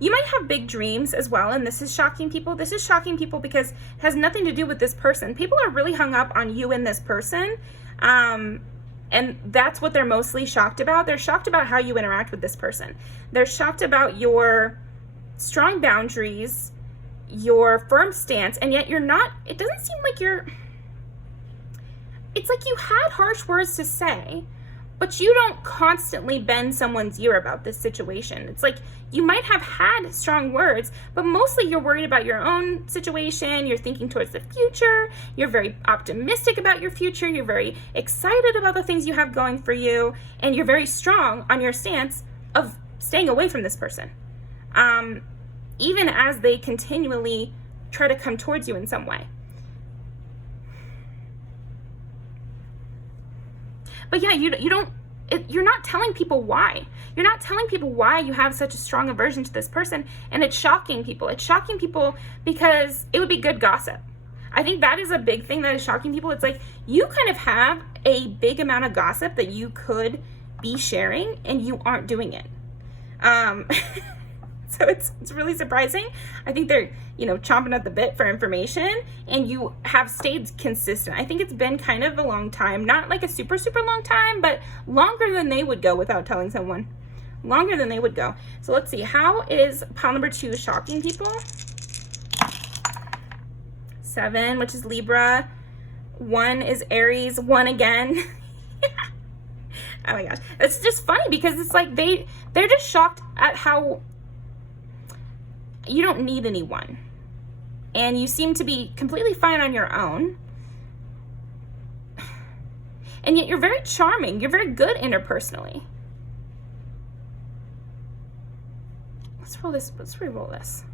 You might have big dreams as well, and this is shocking people. This is shocking people because it has nothing to do with this person. People are really hung up on you and this person, and that's what they're mostly shocked about. They're shocked about how you interact with this person. They're shocked about your strong boundaries, your firm stance, and yet you're not, it doesn't seem like it's like you had harsh words to say, but you don't constantly bend someone's ear about this situation. It's like you might have had strong words, but mostly you're worried about your own situation. You're thinking towards the future. You're very optimistic about your future. You're very excited about the things you have going for you. And you're very strong on your stance of staying away from this person. Even as they continually try to come towards you in some way. But yeah, you're not telling people why. You're not telling people why you have such a strong aversion to this person, and it's shocking people. It's shocking people because it would be good gossip. I think that is a big thing that is shocking people. It's like you kind of have a big amount of gossip that you could be sharing, and you aren't doing it. So it's really surprising. I think they're, chomping at the bit for information, and you have stayed consistent. I think it's been kind of a long time, not like a super, super long time, but longer than they would go without telling someone. Longer than they would go. So let's see, how is pile number 2 shocking people? 7, which is Libra. 1 is Aries. 1 again. Oh my gosh. It's just funny because it's like they're just shocked at how you don't need anyone. And you seem to be completely fine on your own. And yet you're very charming. You're very good interpersonally. Let's roll this. Let's re-roll this.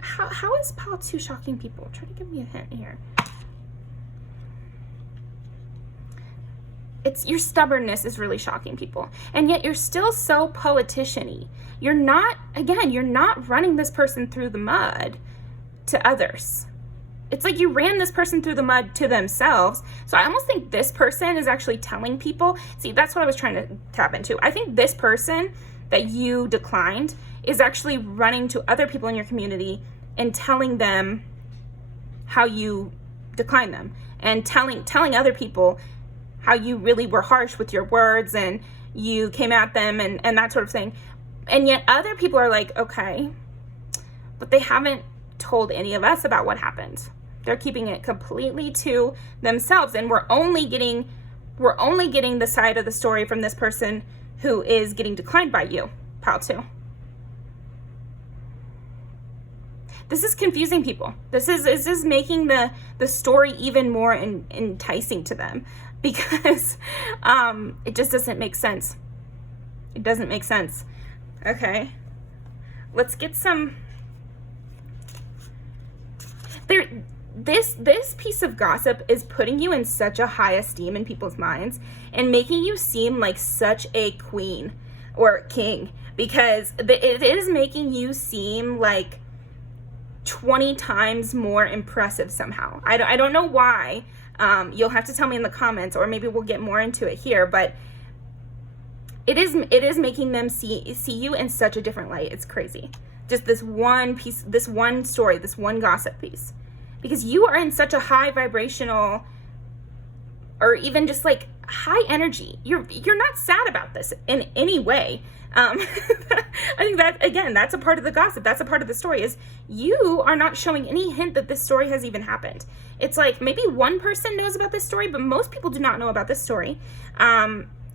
How is pile 2 shocking people? Try to give me a hint here. It's your stubbornness is really shocking people. And yet you're still so politician-y. You're not running this person through the mud to others. It's like you ran this person through the mud to themselves. So I almost think this person is actually telling people, see, that's what I was trying to tap into. I think this person that you declined is actually running to other people in your community and telling them how you declined them, and telling other people how you really were harsh with your words and you came at them and that sort of thing. And yet other people are like, okay, but they haven't told any of us about what happened. They're keeping it completely to themselves, and we're only getting the side of the story from this person who is getting declined by you, pile 2. This is confusing people. This is making the story even more enticing to them, because it just doesn't make sense. It doesn't make sense. Okay, let's get some. This piece of gossip is putting you in such a high esteem in people's minds and making you seem like such a queen or king, because it is making you seem like 20 times more impressive somehow. I don't know why. You'll have to tell me in the comments, or maybe we'll get more into it here, but it is making them see you in such a different light. It's crazy. Just this one piece, this one story, this one gossip piece, because you are in such a high vibrational, or even just like high energy. You're not sad about this in any way. I think that, again, that's a part of the gossip. That's a part of the story, is you are not showing any hint that this story has even happened. It's like maybe one person knows about this story, but most people do not know about this story.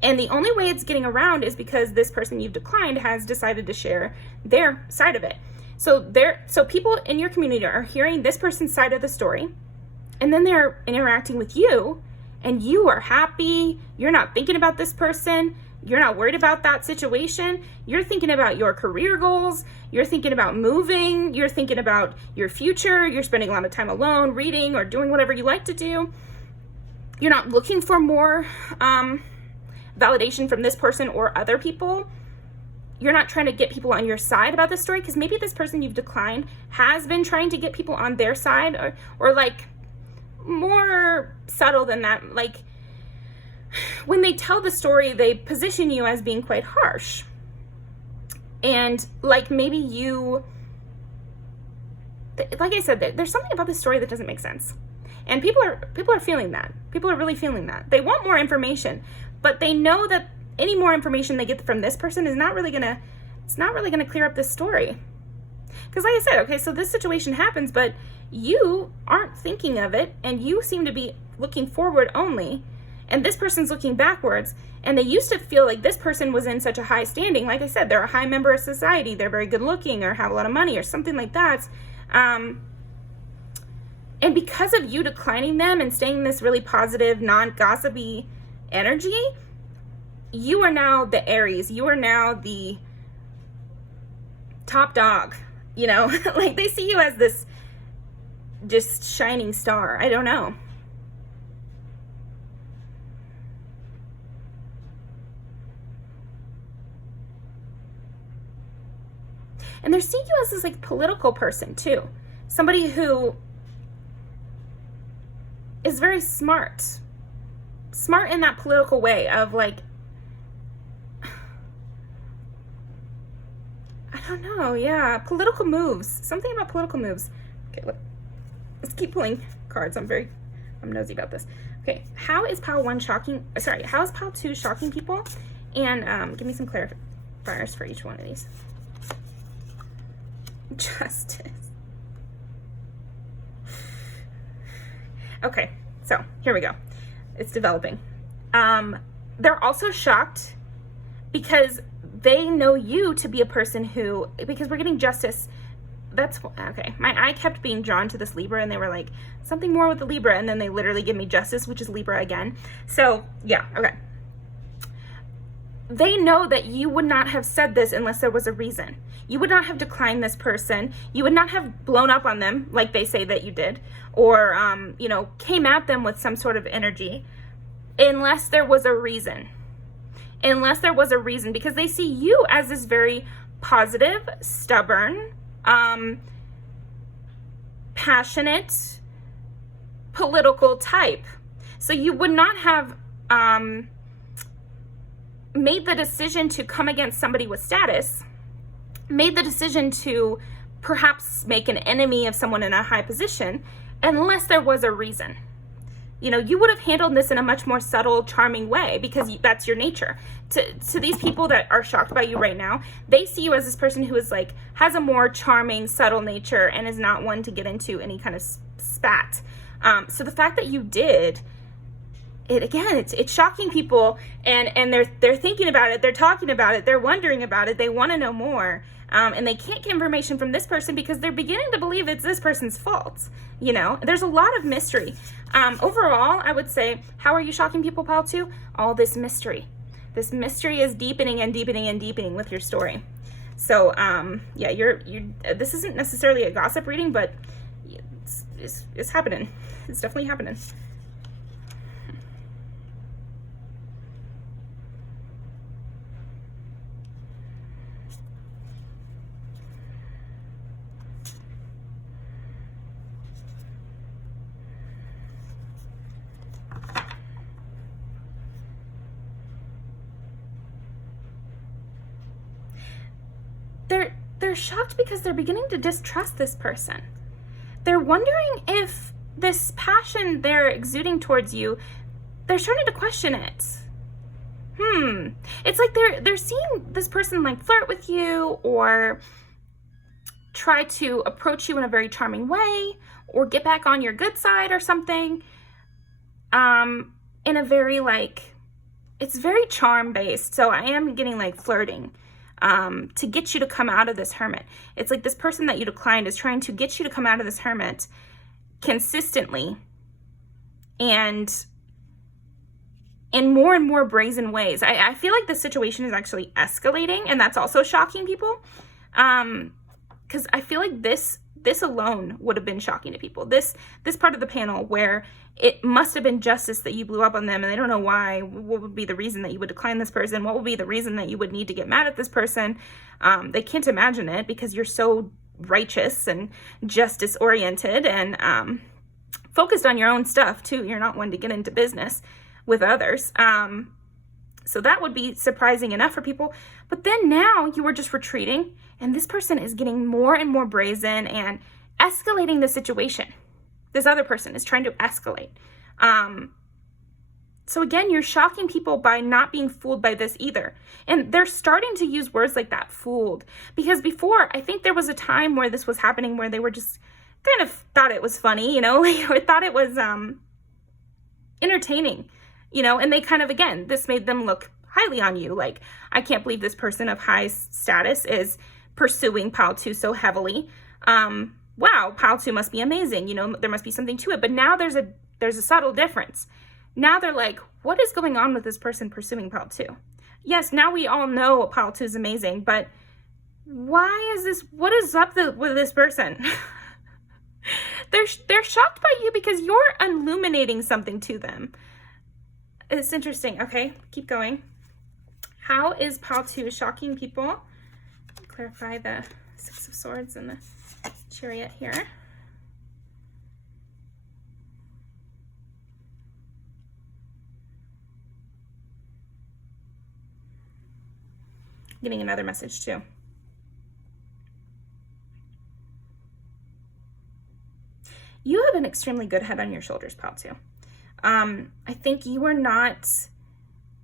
And the only way it's getting around is because this person you've declined has decided to share their side of it. So people in your community are hearing this person's side of the story, and then they're interacting with you, and you are happy. You're not thinking about this person. You're not worried about that situation. You're thinking about your career goals. You're thinking about moving. You're thinking about your future. You're spending a lot of time alone, reading or doing whatever you like to do. You're not looking for more validation from this person or other people. You're not trying to get people on your side about this story, because maybe this person you've declined has been trying to get people on their side, or like more subtle than that. Like, when they tell the story, they position you as being quite harsh. And like maybe you, like I said, there's something about this story that doesn't make sense. And people are feeling that. People are really feeling that. They want more information, but they know that any more information they get from this person is not really gonna clear up this story. Because like I said, okay, so this situation happens, but you aren't thinking of it, and you seem to be looking forward only, and this person's looking backwards, and they used to feel like this person was in such a high standing. Like I said, they're a high member of society, they're very good looking, or have a lot of money, or something like that. And because of you declining them and staying in this really positive, non-gossipy energy, you are now the Aries. You are now the top dog, you know? Like they see you as this just shining star. I don't know. And they're seeing you as this like political person too. Somebody who is very smart in that political way of like, I don't know, yeah, political moves, something about political moves. Okay, let's keep pulling cards. I'm nosy about this. Okay, how is pile 2 shocking people? And give me some clarifiers for each one of these. Justice. Okay, so here we go. It's developing. They're also shocked because they know you to be a person who, because we're getting justice. That's okay. My eye kept being drawn to this Libra, and they were like, something more with the Libra, and then they literally give me justice, which is Libra again. So yeah, okay. They know that you would not have said this unless there was a reason. You would not have declined this person. You would not have blown up on them like they say that you did, or you know, came at them with some sort of energy, unless there was a reason. Unless there was a reason, because they see you as this very positive, stubborn, passionate, political type. So you would not have made the decision to come against somebody with status, made the decision to perhaps make an enemy of someone in a high position, unless there was a reason. You know, you would have handled this in a much more subtle, charming way, because that's your nature. To these people that are shocked by you right now, they see you as this person who is like, has a more charming, subtle nature and is not one to get into any kind of spat. So the fact that you did it, again, it's shocking people, and they're thinking about it, they're talking about it, they're wondering about it, they want to know more, and they can't get information from this person because they're beginning to believe it's this person's fault. You know, there's a lot of mystery. Overall, I would say, how are you shocking people, pile 2? All this mystery. This mystery is deepening and deepening and deepening with your story. So, yeah, you're this isn't necessarily a gossip reading, but it's happening. It's definitely happening. They're shocked because they're beginning to distrust this person. They're wondering if this passion they're exuding towards you, they're starting to question it. It's like they're seeing this person like flirt with you, or try to approach you in a very charming way, or get back on your good side or something. In a very like, it's very charm based. So I am getting like flirting. To get you to come out of this hermit. It's like this person that you declined is trying to get you to come out of this hermit consistently and in more and more brazen ways. I feel like the situation is actually escalating, and that's also shocking people. Because I feel like this alone would have been shocking to people. This part of the panel where it must have been justice that you blew up on them and they don't know why. What would be the reason that you would decline this person? What would be the reason that you would need to get mad at this person? They can't imagine it because you're so righteous and justice oriented and focused on your own stuff too. You're not one to get into business with others. So that would be surprising enough for people. But then now you are just retreating, and this person is getting more and more brazen and escalating the situation. This other person is trying to escalate. So again, you're shocking people by not being fooled by this either. And they're starting to use words like that, fooled. Because before, I think there was a time where this was happening where they were just kind of thought it was funny, or thought it was entertaining, and they kind of, again, this made them look highly on you. Like, I can't believe this person of high status is pursuing Pile 2 so heavily. Wow, Pile 2 must be amazing. There must be something to it. But now there's a subtle difference. Now they're like, what is going on with this person pursuing Pile 2? Yes, now we all know Pile 2 is amazing, but what is up with this person? They're shocked by you because you're illuminating something to them. It's interesting. Okay, keep going. How is Pile 2 shocking people? Clarify the Six of Swords and the Chariot here. Getting another message too. You have an extremely good head on your shoulders, Pile 2. I think you are not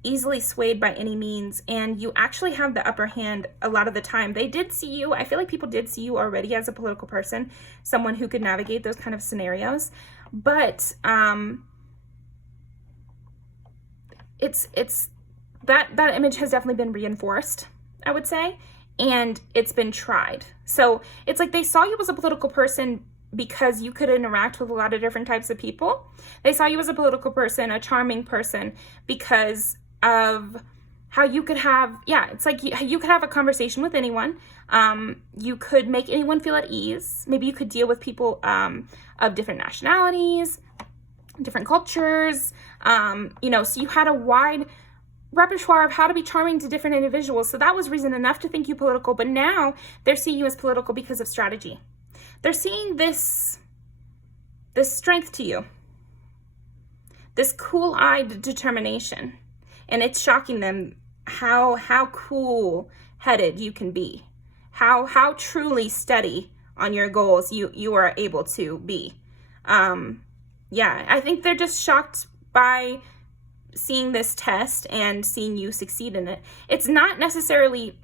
easily swayed by any means, and you actually have the upper hand a lot of the time. They did see you. I feel like people did see you already as a political person, someone who could navigate those kind of scenarios. But it's that image has definitely been reinforced, I would say, and it's been tried. So it's like they saw you as a political person because you could interact with a lot of different types of people. They saw you as a political person, a charming person, because of how you could have, it's like you could have a conversation with anyone. You could make anyone feel at ease. Maybe you could deal with people of different nationalities, different cultures, so you had a wide repertoire of how to be charming to different individuals. So that was reason enough to think you political, but now they're seeing you as political because of strategy. They're seeing this strength to you, this cool-eyed determination, and it's shocking them how cool-headed you can be, how truly steady on your goals you are able to be. I think they're just shocked by seeing this test and seeing you succeed in it. It's not necessarily,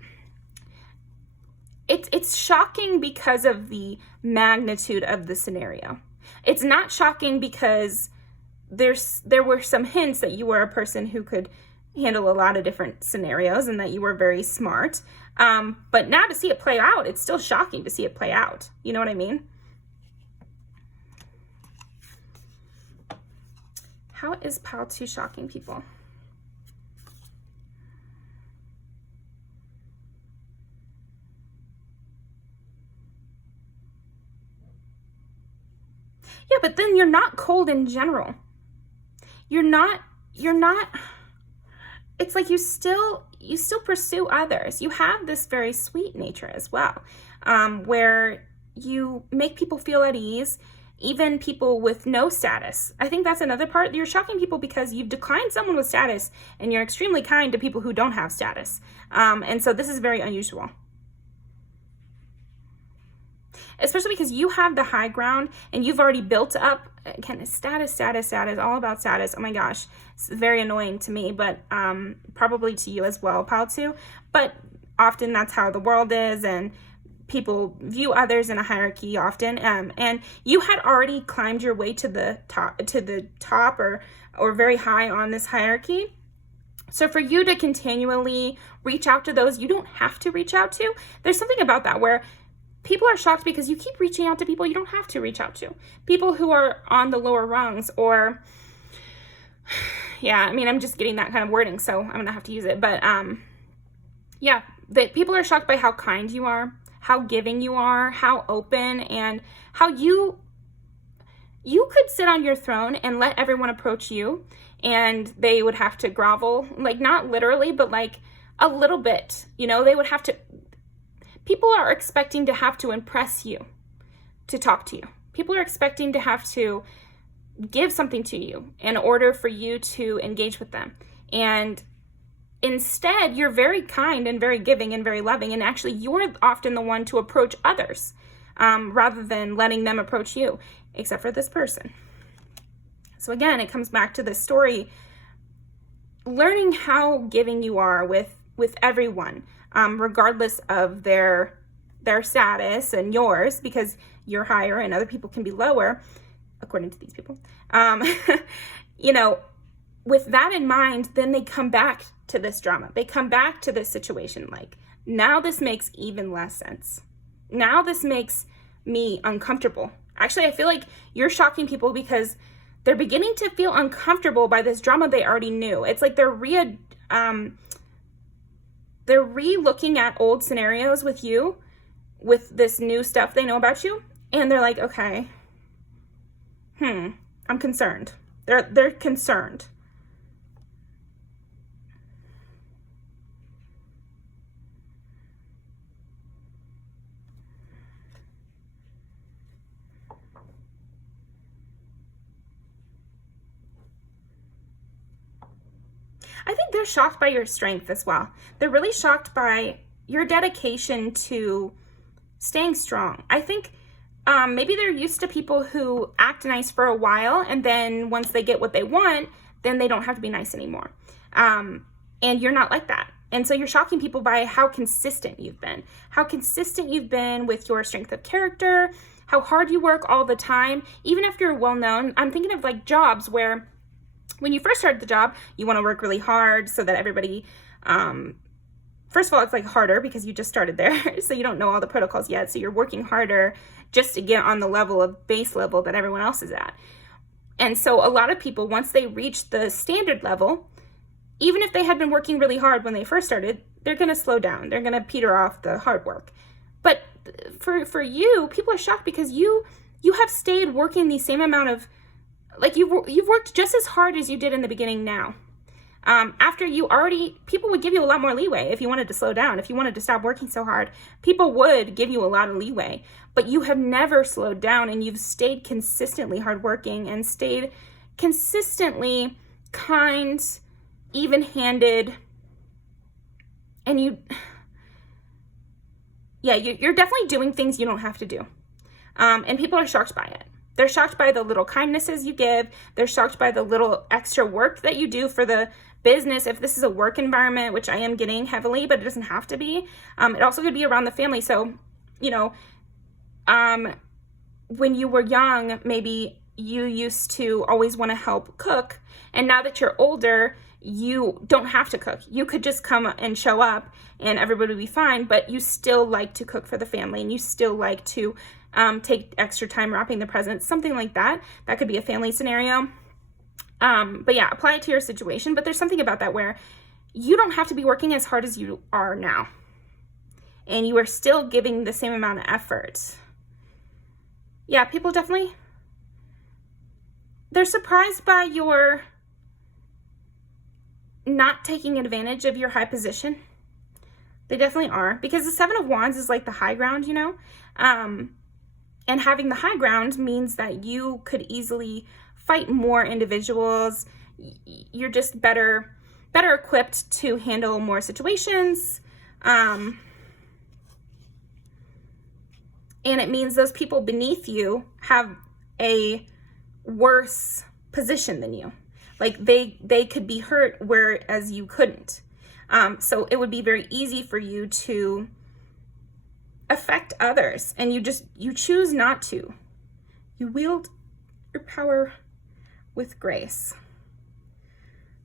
it's shocking because of the magnitude of the scenario. It's not shocking because there were some hints that you were a person who could handle a lot of different scenarios and that you were very smart. But now to see it play out, it's still shocking to see it play out. You know what I mean? How is Pile 2 shocking people? Yeah, but then you're not cold in general. You're not, it's like you still pursue others. You have this very sweet nature as well, where you make people feel at ease, even people with no status. I think that's another part. You're shocking people because you've declined someone with status and you're extremely kind to people who don't have status. And so this is very unusual. Especially because you have the high ground and you've already built up, again, status, all about status. Oh my gosh, it's very annoying to me, but probably to you as well, Pile 2. But often that's how the world is, and people view others in a hierarchy often. And you had already climbed your way to the top or very high on this hierarchy. So for you to continually reach out to those you don't have to reach out to, there's something about that where people are shocked because you keep reaching out to people you don't have to reach out to. People who are on the lower rungs, or, I'm just getting that kind of wording, so I'm gonna have to use it. But that people are shocked by how kind you are, how giving you are, how open, and how you could sit on your throne and let everyone approach you and they would have to grovel, like not literally, but like a little bit, they would have to. People are expecting to have to impress you to talk to you. People are expecting to have to give something to you in order for you to engage with them. And Instead, you're very kind and very giving and very loving, and actually you're often the one to approach others rather than letting them approach you, except for this person. So again, it comes back to this story, learning how giving you are with everyone, regardless of their status and yours, because you're higher and other people can be lower, according to these people. You know, with that in mind, then they come back to this drama. They come back to this situation like, now this makes even less sense. Now this makes me uncomfortable. Actually, I feel like you're shocking people because they're beginning to feel uncomfortable by this drama they already knew. It's like they're re-looking at old scenarios with you, with this new stuff they know about you, and they're like, okay, I'm concerned. They're concerned. I think they're shocked by your strength as well. They're really shocked by your dedication to staying strong. I think maybe they're used to people who act nice for a while, and then once they get what they want, then they don't have to be nice anymore. And you're not like that. And so you're shocking people by how consistent you've been. How consistent you've been with your strength of character, how hard you work all the time, even after you're well-known. I'm thinking of like jobs where when you first started the job, you want to work really hard so that everybody, first of all, it's like harder because you just started there. So you don't know all the protocols yet. So you're working harder just to get on the level of base level that everyone else is at. And so a lot of people, once they reach the standard level, even if they had been working really hard when they first started, they're going to slow down. They're going to peter off the hard work. But for you, people are shocked because you have stayed working the same amount of, like you've worked just as hard as you did in the beginning now. After you already, people would give you a lot more leeway if you wanted to slow down. If you wanted to stop working so hard, people would give you a lot of leeway. But you have never slowed down, and you've stayed consistently hardworking and stayed consistently kind, even-handed, and you're definitely doing things you don't have to do. And people are shocked by it. They're shocked by the little kindnesses you give. They're shocked by the little extra work that you do for the business. If this is a work environment, which I am getting heavily, but it doesn't have to be. It also could be around the family. So, you know, when you were young, maybe you used to always want to help cook. And now that you're older, you don't have to cook. You could just come and show up and everybody would be fine, but you still like to cook for the family, and you still like to take extra time wrapping the presents, something like that. That could be a family scenario. But yeah, apply it to your situation. But there's something about that where you don't have to be working as hard as you are now, and you are still giving the same amount of effort. Yeah, people definitely, they're surprised by your not taking advantage of your high position. They definitely are, because the Seven of Wands is like the high ground, you know? And having the high ground means that you could easily fight more individuals. You're just better equipped to handle more situations. And it means those people beneath you have a worse position than you. Like they could be hurt whereas you couldn't. So it would be very easy for you to affect others, and you choose not to. You wield your power with grace.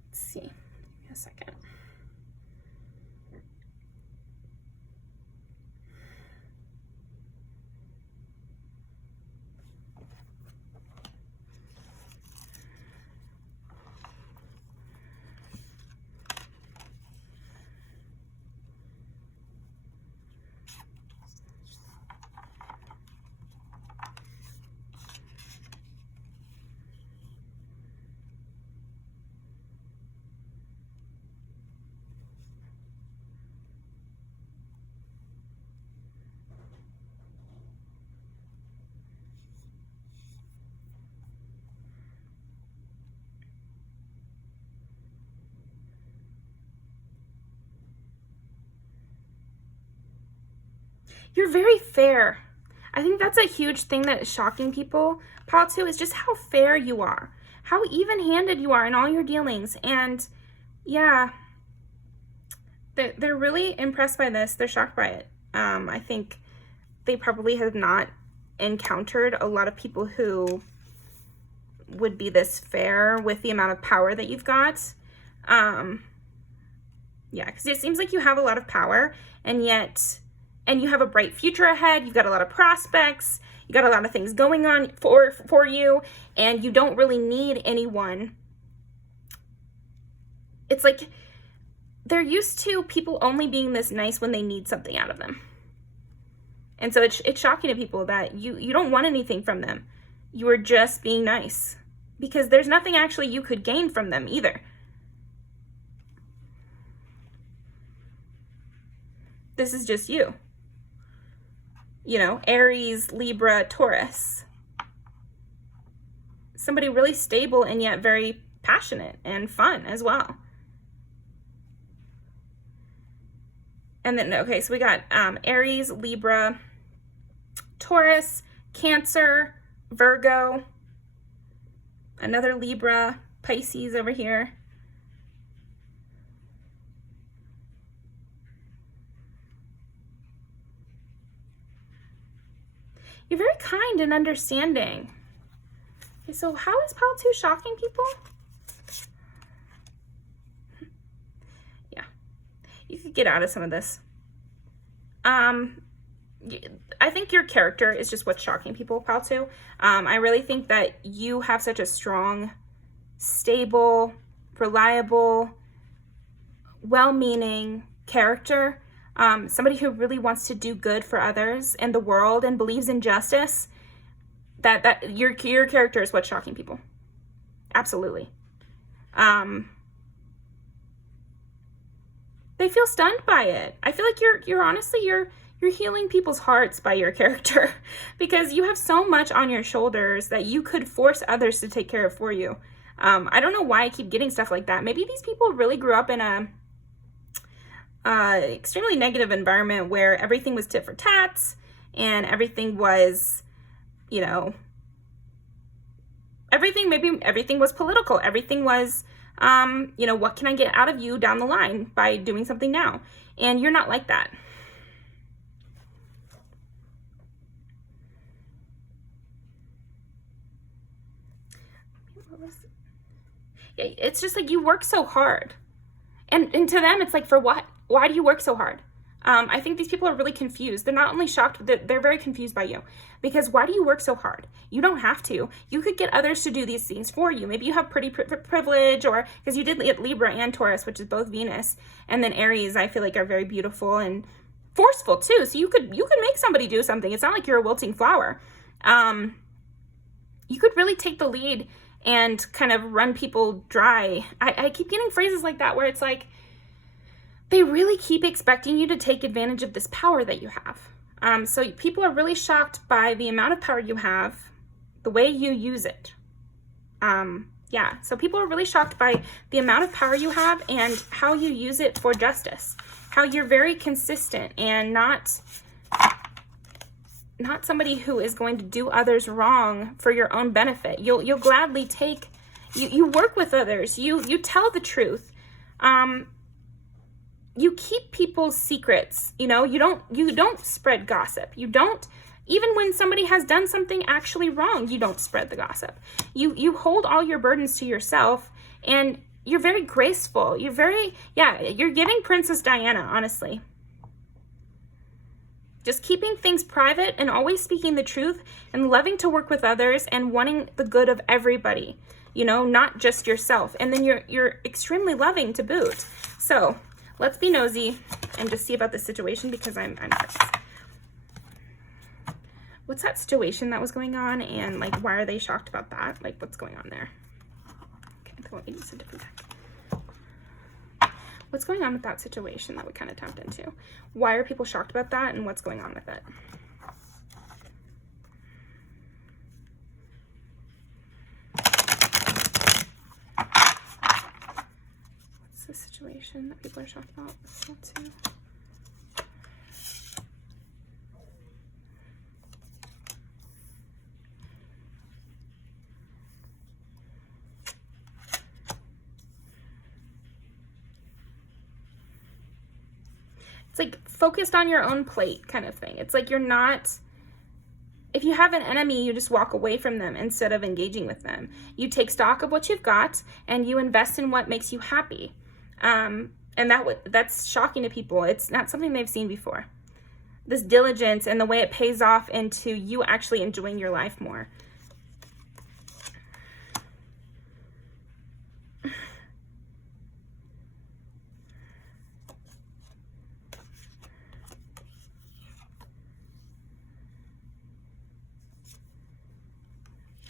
Let's see. Give me a second. You're very fair. I think that's a huge thing that is shocking people, Pile 2, is just how fair you are. How even-handed you are in all your dealings. And yeah, they're really impressed by this. They're shocked by it. I think they probably have not encountered a lot of people who would be this fair with the amount of power that you've got. Yeah, because it seems like you have a lot of power, and you have a bright future ahead. You've got a lot of prospects. You got a lot of things going on for you, and you don't really need anyone. It's like they're used to people only being this nice when they need something out of them. And so it's shocking to people that you don't want anything from them. You are just being nice, because there's nothing actually you could gain from them either. This is just you. You know, Aries, Libra, Taurus. Somebody really stable and yet very passionate and fun as well. And then, okay, so we got Aries, Libra, Taurus, Cancer, Virgo, another Libra, Pisces over here. You're very kind and understanding. Okay, so how is Pile 2 shocking people? Yeah, you could get out of some of this. I think your character is just what's shocking people, Pile 2. I really think that you have such a strong, stable, reliable, well-meaning character. Somebody who really wants to do good for others and the world and believes in justice, that your character is what's shocking people. Absolutely. They feel stunned by it. I feel like you're honestly healing people's hearts by your character, because you have so much on your shoulders that you could force others to take care of for you. I don't know why I keep getting stuff like that. Maybe these people really grew up in a extremely negative environment where everything was tit for tat and everything was, you know, maybe everything was political. Everything was, you know, what can I get out of you down the line by doing something now? And you're not like that. It's just like you work so hard. And to them, it's like, for what? Why do you work so hard? I think these people are really confused. They're not only shocked, they're very confused by you. Because why do you work so hard? You don't have to. You could get others to do these things for you. Maybe you have pretty privilege, or because you did Libra and Taurus, which is both Venus. And then Aries, I feel like, are very beautiful and forceful too. So you could make somebody do something. It's not like you're a wilting flower. You could really take the lead and kind of run people dry. I keep getting phrases like that where it's like, they really keep expecting you to take advantage of this power that you have. So people are really shocked by the amount of power you have, the way you use it. Yeah, so people are really shocked by the amount of power you have and how you use it for justice. How you're very consistent and not somebody who is going to do others wrong for your own benefit. You'll gladly take, you work with others, you tell the truth. You keep people's secrets, you know, you don't spread gossip. You don't, even when somebody has done something actually wrong, you don't spread the gossip. You hold all your burdens to yourself, and you're very graceful. You're very, you're giving Princess Diana, honestly. Just keeping things private and always speaking the truth and loving to work with others and wanting the good of everybody, you know, not just yourself. And then you're extremely loving to boot. So let's be nosy and just see about this situation, because I'm curious. What's that situation that was going on, and like, why are they shocked about that? Like, what's going on there? Okay, they want me to use a different deck. What's going on with that situation that we kind of tapped into? Why are people shocked about that, and what's going on with it? What's the situation that people are shocked about? Let's see. It's like focused on your own plate kind of thing. It's like you're not, if you have an enemy, you just walk away from them instead of engaging with them. You take stock of what you've got and you invest in what makes you happy. And that's shocking to people. It's not something they've seen before. This diligence and the way it pays off into you actually enjoying your life more.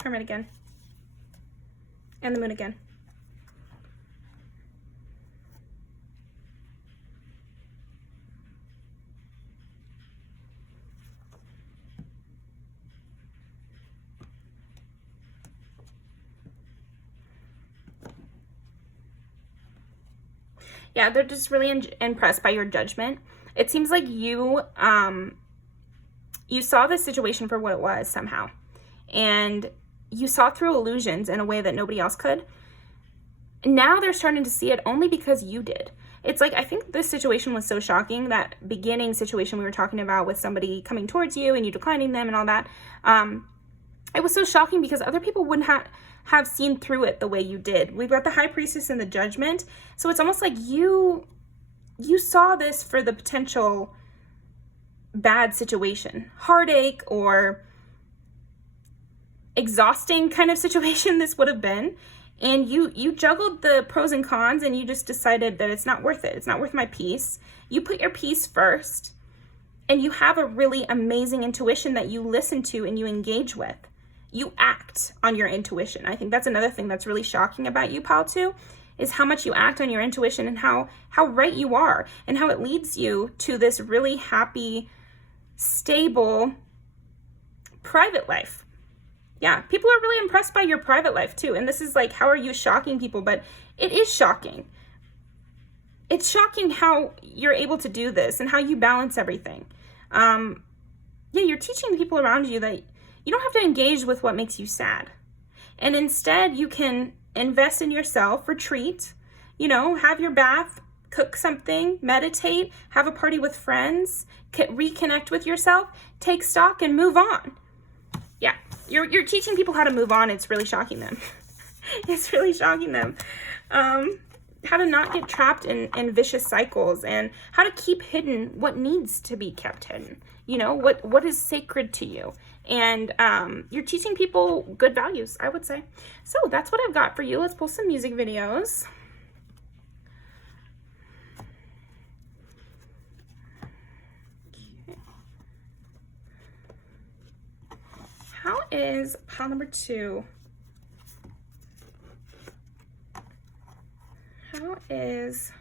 Hermit again. And the Moon again. Yeah, they're just really impressed by your judgment. It seems like you saw this situation for what it was somehow. And you saw through illusions in a way that nobody else could. Now they're starting to see it only because you did. It's like, I think this situation was so shocking, that beginning situation we were talking about with somebody coming towards you and you declining them and all that. It was so shocking because other people wouldn't have seen through it the way you did. We've got the High Priestess and the Judgment. So it's almost like you saw this for the potential bad situation, heartache or exhausting kind of situation this would have been. And you juggled the pros and cons and you just decided that it's not worth it. It's not worth my peace. You put your peace first, and you have a really amazing intuition that you listen to and you engage with. You act on your intuition. I think that's another thing that's really shocking about you, Pile 2, is how much you act on your intuition and how right you are and how it leads you to this really happy, stable, private life. Yeah, people are really impressed by your private life too. And this is like, how are you shocking people? But it is shocking. It's shocking how you're able to do this and how you balance everything. Yeah, you're teaching the people around you that you don't have to engage with what makes you sad. And instead, you can invest in yourself, retreat, have your bath, cook something, meditate, have a party with friends, reconnect with yourself, take stock, and move on. Yeah, you're teaching people how to move on. It's really shocking them. It's really shocking them. How to not get trapped in vicious cycles and how to keep hidden what needs to be kept hidden. What is sacred to you. And you're teaching people good values, I would say. So that's what I've got for you. Let's pull some music videos. How is pile number 2? How is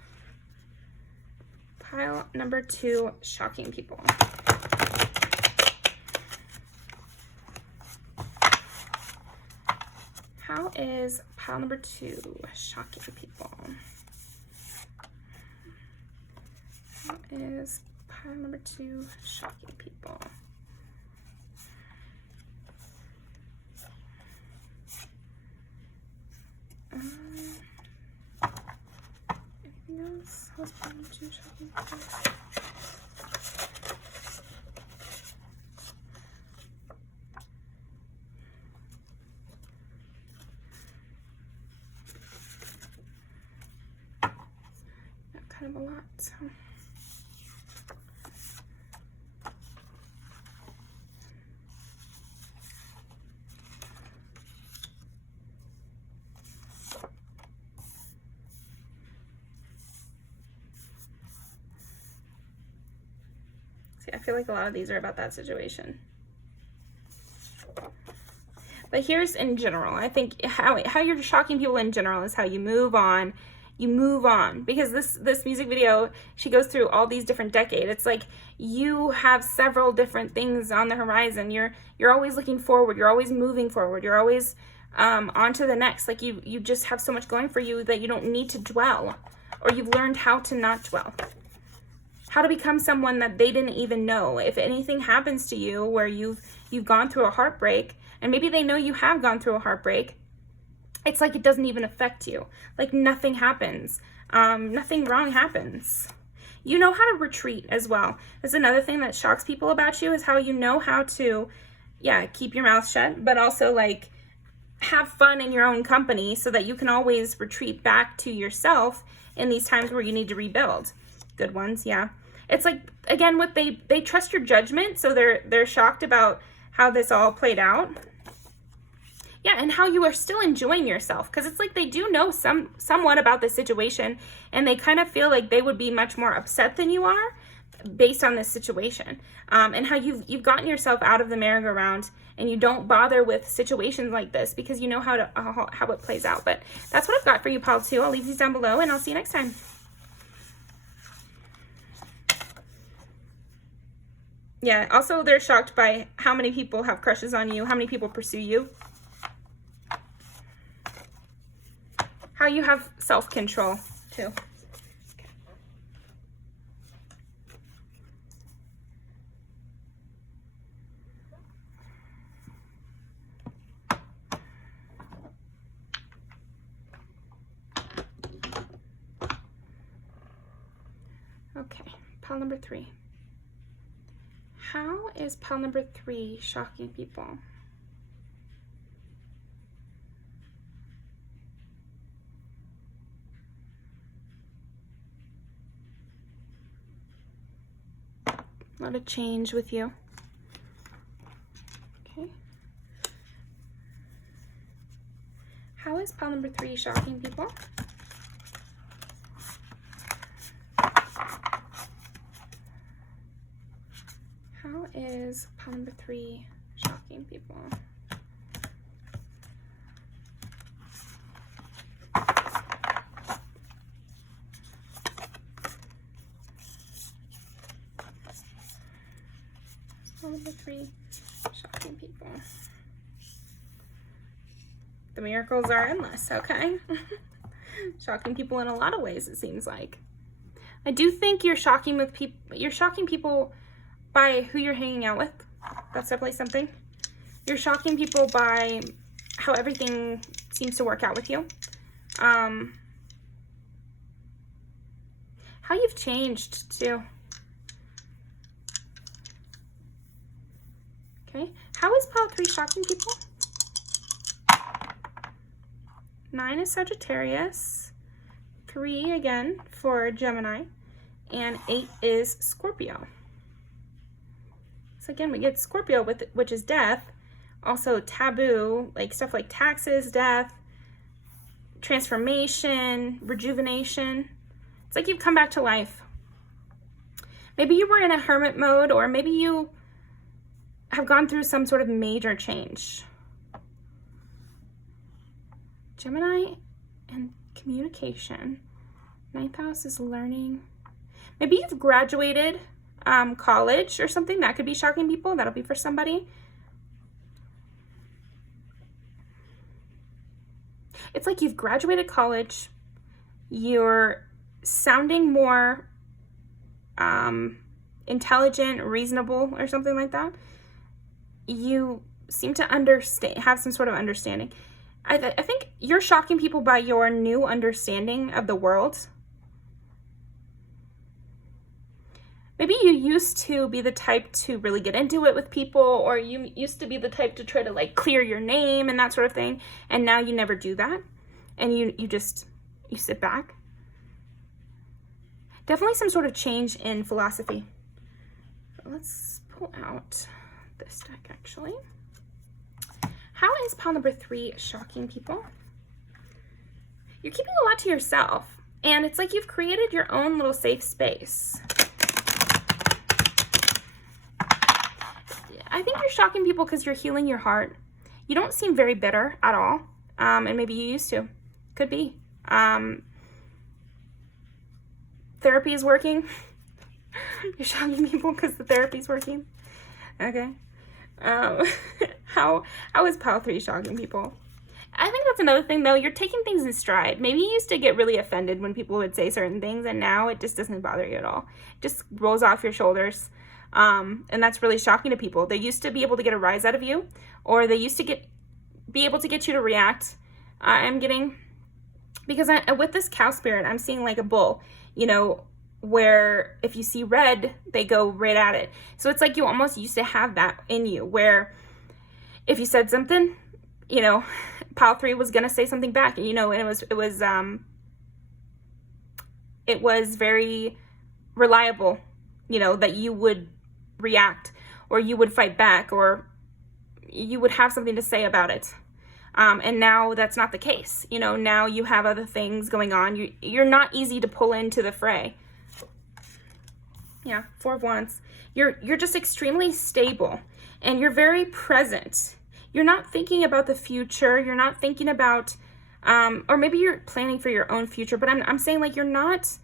pile number 2 shocking people? How is pile number 2 shocking people? How is pile number 2 shocking people? Anything else? How's pile number 2 shocking people? Kind of a lot. So. See, I feel like a lot of these are about that situation. But here's in general. I think how you're shocking people in general is how you move on. You move on, because this music video, she goes through all these different decades. It's like you have several different things on the horizon. You're always looking forward. You're always moving forward. You're always on to the next. Like you just have so much going for you that you don't need to dwell, or you've learned how to not dwell. How to become someone that they didn't even know. If anything happens to you where you've gone through a heartbreak, and maybe they know you have gone through a heartbreak, it's like it doesn't even affect you. Like nothing happens. Nothing wrong happens. You know how to retreat as well. That's another thing that shocks people about you, is how you know how to, yeah, keep your mouth shut, but also like have fun in your own company so that you can always retreat back to yourself in these times where you need to rebuild. Good ones, yeah. It's like, again, what they trust your judgment, so they're shocked about how this all played out. Yeah, and how you are still enjoying yourself, because it's like they do know somewhat about the situation, and they kind of feel like they would be much more upset than you are based on this situation, and how you've gotten yourself out of the merry-go-round, and you don't bother with situations like this because you know how it plays out. But that's what I've got for you, pile 2. I'll leave these down below, and I'll see you next time. Yeah, also they're shocked by how many people have crushes on you, how many people pursue you, how you have self-control too. Okay, pile number 3. How is pile number 3 shocking people? A lot of change with you. Okay. How is pile number 3 shocking people? How is pile number 3 shocking people? Pile number 3 shocking people. The miracles are endless, okay? Shocking people in a lot of ways, it seems like. I do think you're shocking people by who you're hanging out with. That's definitely something. You're shocking people by how everything seems to work out with you. How you've changed too. Okay. How is pile 3 shocking people? 9 is Sagittarius. 3 again for Gemini. And 8 is Scorpio. So again, we get Scorpio, which is death, also taboo, like stuff like taxes, death, transformation, rejuvenation. It's like you've come back to life. Maybe you were in a hermit mode, or maybe you have gone through some sort of major change. Gemini and communication. 9th house is learning. Maybe you've graduated college or something. That could be shocking people. That'll be for somebody. It's like you've graduated college, you're sounding more intelligent, reasonable, or something like that. You seem to have some sort of understanding. I think you're shocking people by your new understanding of the world. Maybe you used to be the type to really get into it with people, or you used to be the type to try to like clear your name and that sort of thing, and now you never do that, and you sit back. Definitely some sort of change in philosophy. Let's pull out this deck actually. How is pile number 3 shocking people? You're keeping a lot to yourself, and it's like you've created your own little safe space. I think you're shocking people because you're healing your heart. You don't seem very bitter at all, and maybe you used to. Could be. Therapy is working. You're shocking people because the therapy is working. Okay. How is pile 3 shocking people? I think that's another thing, though. You're taking things in stride. Maybe you used to get really offended when people would say certain things, and now it just doesn't bother you at all. It just rolls off your shoulders. And that's really shocking to people. They used to be able to get a rise out of you, or they used to be able to get you to react. I'm getting, because with this cow spirit, I'm seeing like a bull, where if you see red, they go right at it. So it's like you almost used to have that in you, where if you said something, you know, pile 3 was going to say something back, and, you know, and it was very reliable, you know, that you would react, or you would fight back, or you would have something to say about it. And now that's not the case. You know, now you have other things going on. You're not easy to pull into the fray. Yeah, 4 of Wands. You're just extremely stable, and you're very present. You're not thinking about the future. You're not thinking about, or maybe you're planning for your own future, but I'm saying, like, you're not,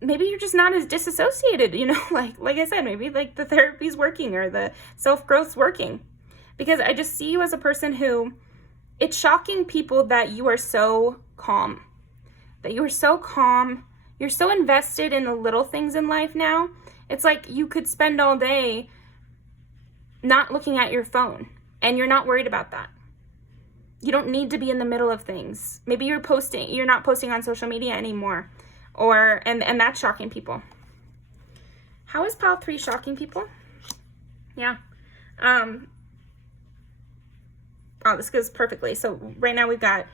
maybe you're just not as disassociated, you know, like I said, maybe like the therapy's working, or the self-growth's working, because I just see you as a person who, it's shocking people that you are so calm, you're so invested in the little things in life now. It's like you could spend all day not looking at your phone, and you're not worried about that. You don't need to be in the middle of things. Maybe you're not posting on social media anymore, and that's shocking people. How is pile 3 shocking people? Yeah. Oh, this goes perfectly. So right now we've got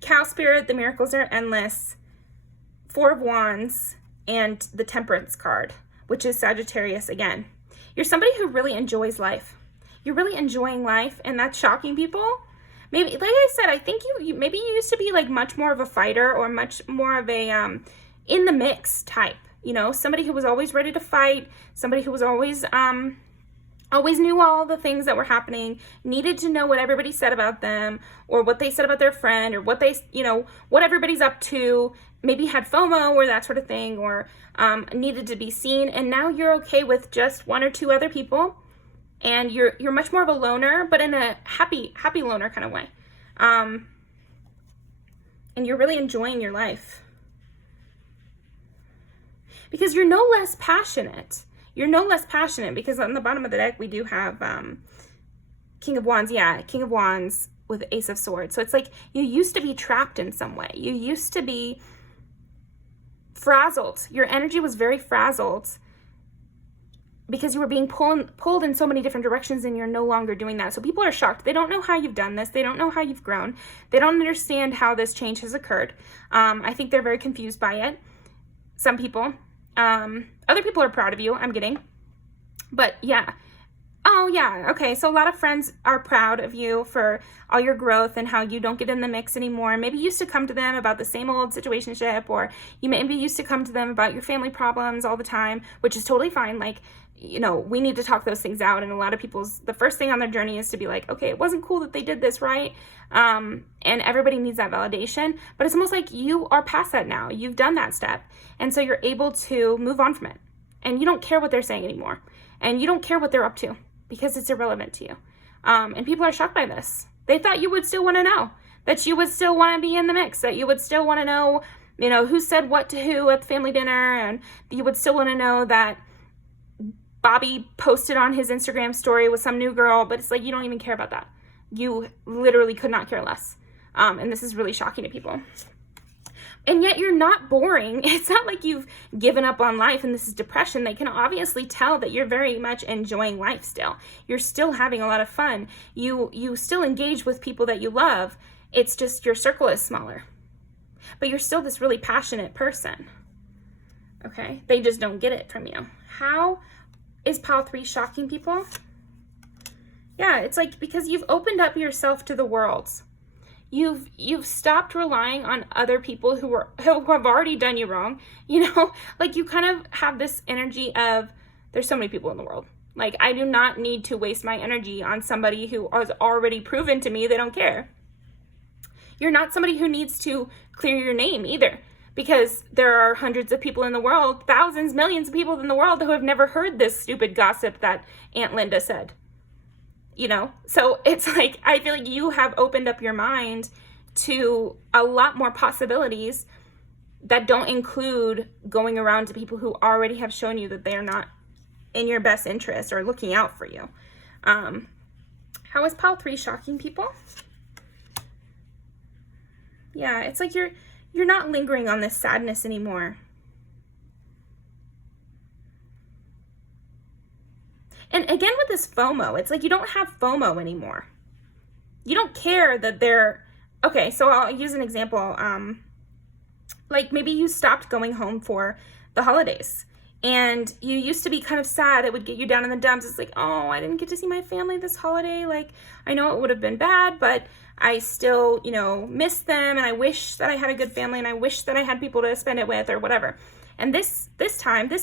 Cow Spirit, the miracles are endless, 4 of Wands, and the Temperance card, which is Sagittarius again. You're somebody who really enjoys life. You're really enjoying life, and that's shocking people. Maybe, like I said, I think maybe you used to be like much more of a fighter, or much more of a in the mix type. You know, somebody who was always ready to fight, somebody who was always knew all the things that were happening, needed to know what everybody said about them, or what they said about their friend, or what they, you know, what everybody's up to. Maybe had FOMO or that sort of thing, or needed to be seen. And now you're okay with just 1 or 2 other people, and you're much more of a loner, but in a happy loner kind of way. And you're really enjoying your life, because you're no less passionate. You're no less passionate, because on the bottom of the deck we do have King of Wands. Yeah, King of Wands with Ace of Swords. So it's like you used to be trapped in some way. You used to be frazzled. Your energy was very frazzled, because you were being pulled in so many different directions, and you're no longer doing that. So people are shocked. They don't know how you've done this. They don't know how you've grown. They don't understand how this change has occurred. I think they're very confused by it. Some people. Other people are proud of you, I'm getting. But yeah. Oh yeah, okay. So a lot of friends are proud of you for all your growth and how you don't get in the mix anymore. Maybe you used to come to them about the same old situationship, or you maybe used to come to them about your family problems all the time, which is totally fine. Like, you know, we need to talk those things out. And a lot of the first thing on their journey is to be like, okay, it wasn't cool that they did this, right? And everybody needs that validation, but it's almost like you are past that now. You've done that step. And so you're able to move on from it, and you don't care what they're saying anymore, and you don't care what they're up to, because it's irrelevant to you. And people are shocked by this. They thought you would still want to know, that you would still want to be in the mix, that you would still want to know, you know, who said what to who at the family dinner, and you would still want to know that Bobby posted on his Instagram story with some new girl, but it's like, you don't even care about that. You literally could not care less. And this is really shocking to people. And yet you're not boring. It's not like you've given up on life and this is depression. They can obviously tell that you're very much enjoying life still. You're still having a lot of fun. You still engage with people that you love. It's just your circle is smaller. But you're still this really passionate person. Okay? They just don't get it from you. How is pile 3 shocking people? Yeah, it's like because you've opened up yourself to the world. You've stopped relying on other people who have already done you wrong. You know, like you kind of have this energy of there's so many people in the world. Like I do not need to waste my energy on somebody who has already proven to me they don't care. You're not somebody who needs to clear your name either, because there are hundreds of people in the world, thousands, millions of people in the world who have never heard this stupid gossip that Aunt Linda said. You know, so it's like, I feel like you have opened up your mind to a lot more possibilities that don't include going around to people who already have shown you that they're not in your best interest or looking out for you. How is pile 3 shocking people? Yeah, it's like you're You're not lingering on this sadness anymore. And again, with this FOMO, it's like you don't have FOMO anymore. You don't care that they're, okay, so I'll use an example. Like maybe you stopped going home for the holidays and you used to be kind of sad. It would get you down in the dumps. It's like, oh, I didn't get to see my family this holiday. Like, I know it would have been bad, but I still, you know, miss them. And I wish that I had a good family and I wish that I had people to spend it with or whatever. And this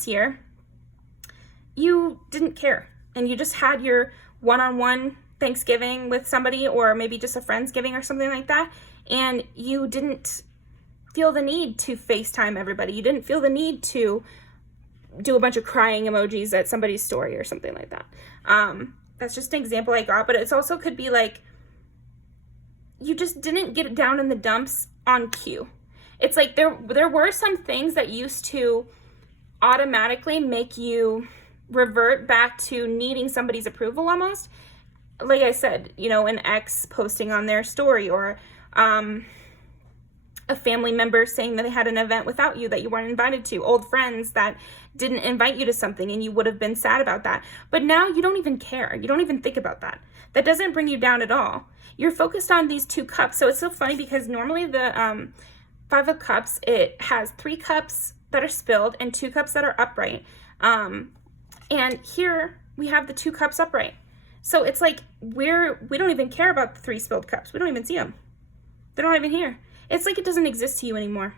year, you didn't care. And you just had your one-on-one Thanksgiving with somebody, or maybe just a Friendsgiving or something like that. And you didn't feel the need to FaceTime everybody. You didn't feel the need to do a bunch of crying emojis at somebody's story or something like that. That's just an example I got, but it's also could be like, you just didn't get down in the dumps on cue. It's like there were some things that used to automatically make you revert back to needing somebody's approval almost. Like I said, you know, an ex posting on their story, or a family member saying that they had an event without you that you weren't invited to, old friends that didn't invite you to something and you would have been sad about that. But now you don't even care. You don't even think about that. That doesn't bring you down at all. You're focused on these 2 cups. So it's so funny because normally the 5 of Cups, it has 3 cups that are spilled and 2 cups that are upright. And here we have the 2 cups upright. So it's like we don't even care about the 3 spilled cups. We don't even see them. They're not even here. It's like it doesn't exist to you anymore.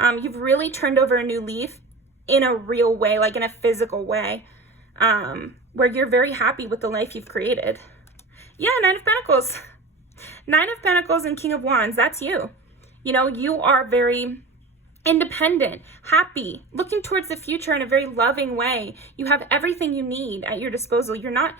You've really turned over a new leaf in a real way, like in a physical way, where you're very happy with the life you've created. Yeah, 9 of Pentacles. 9 of Pentacles and King of Wands, that's you. You know, you are very independent, happy, looking towards the future in a very loving way. You have everything you need at your disposal. You're not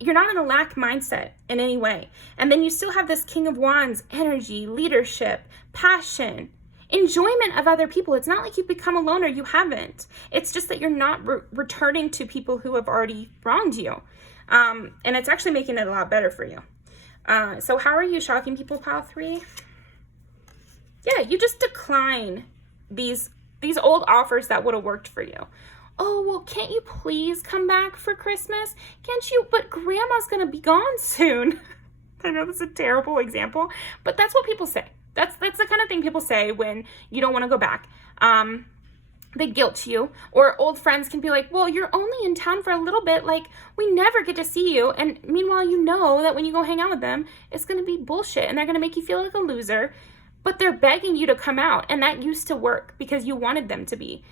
in a lack mindset in any way. And then you still have this King of Wands energy, leadership, passion, enjoyment of other people. It's not like you've become a loner. You haven't. It's just that you're not returning to people who have already wronged you. And it's actually making it a lot better for you. So how are you shocking people, pile 3? Yeah, you just decline these old offers that would have worked for you. Oh, well, can't you please come back for Christmas? Can't you? But grandma's going to be gone soon. I know that's a terrible example, but that's what people say. That's the kind of thing people say when you don't want to go back. They guilt you, or old friends can be like, well, you're only in town for a little bit. Like, we never get to see you. And meanwhile, you know that when you go hang out with them, it's going to be bullshit and they're going to make you feel like a loser, but they're begging you to come out. And that used to work because you wanted them to be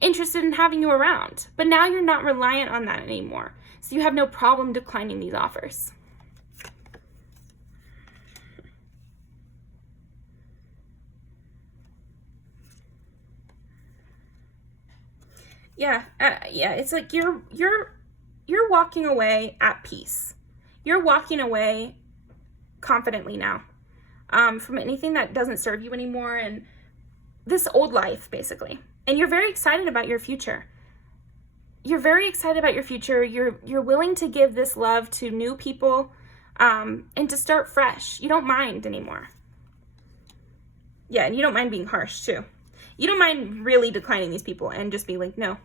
interested in having you around. But now you're not reliant on that anymore. So you have no problem declining these offers. Yeah, it's like you're walking away at peace. You're walking away confidently now from anything that doesn't serve you anymore, and this old life, basically. And you're very excited about your future. You're very excited about your future. You're willing to give this love to new people and to start fresh. You don't mind anymore. Yeah, and you don't mind being harsh, too. You don't mind really declining these people and just being like, no.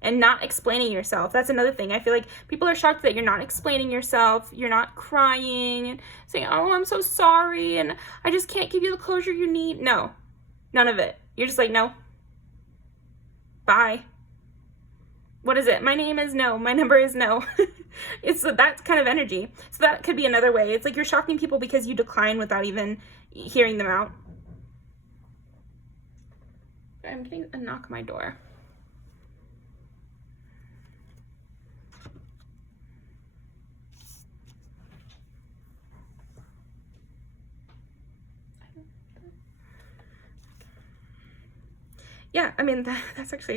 And not explaining yourself. That's another thing. I feel like people are shocked that you're not explaining yourself. You're not crying and saying, oh, I'm so sorry, and I just can't give you the closure you need. No, none of it. You're just like, no. Bye. What is it? My name is no. My number is no. It's that kind of energy. So that could be another way. It's like you're shocking people because you decline without even hearing them out. I'm getting a knock on my door. Yeah, I mean, that's actually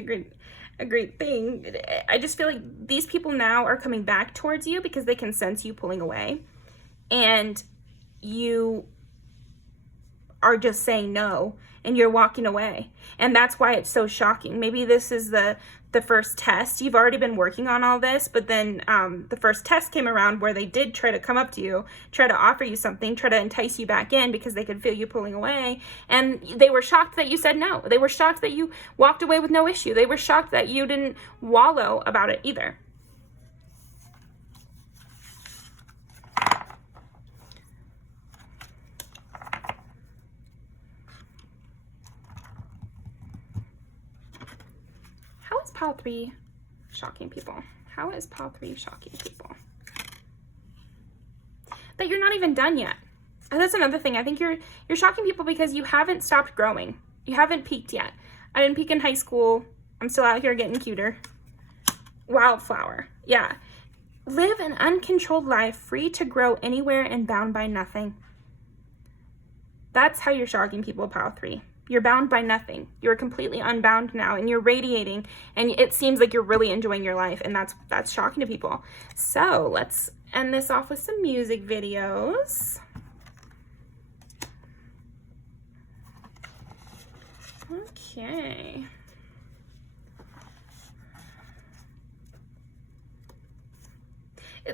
a great thing. I just feel like these people now are coming back towards you because they can sense you pulling away, and you are just saying no and you're walking away. And that's why it's so shocking. Maybe this is the first test. You've already been working on all this, but then the first test came around where they did try to come up to you, try to offer you something, try to entice you back in because they could feel you pulling away. And they were shocked that you said no. They were shocked that you walked away with no issue. They were shocked that you didn't wallow about it either. How is pile 3 shocking people? How is pile 3 shocking people? That you're not even done yet. And that's another thing. I think you're shocking people because you haven't stopped growing. You haven't peaked yet. I didn't peak in high school. I'm still out here getting cuter. Wildflower. Yeah. Live an uncontrolled life, free to grow anywhere and bound by nothing. That's how you're shocking people, pile 3. You're bound by nothing. You're completely unbound now, and you're radiating, and it seems like you're really enjoying your life, and that's shocking to people. So let's end this off with some music videos. Okay.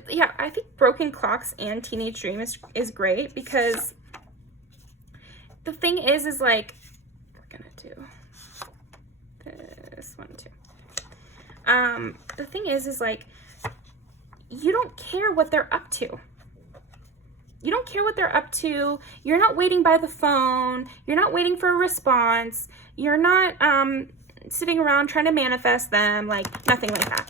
Yeah, I think Broken Clocks and Teenage Dream is great because the thing is like, we're gonna do this one too. The thing is like, you don't care what they're up to. You don't care what they're up to. You're not waiting by the phone. You're not waiting for a response. You're not sitting around trying to manifest them, like nothing like that.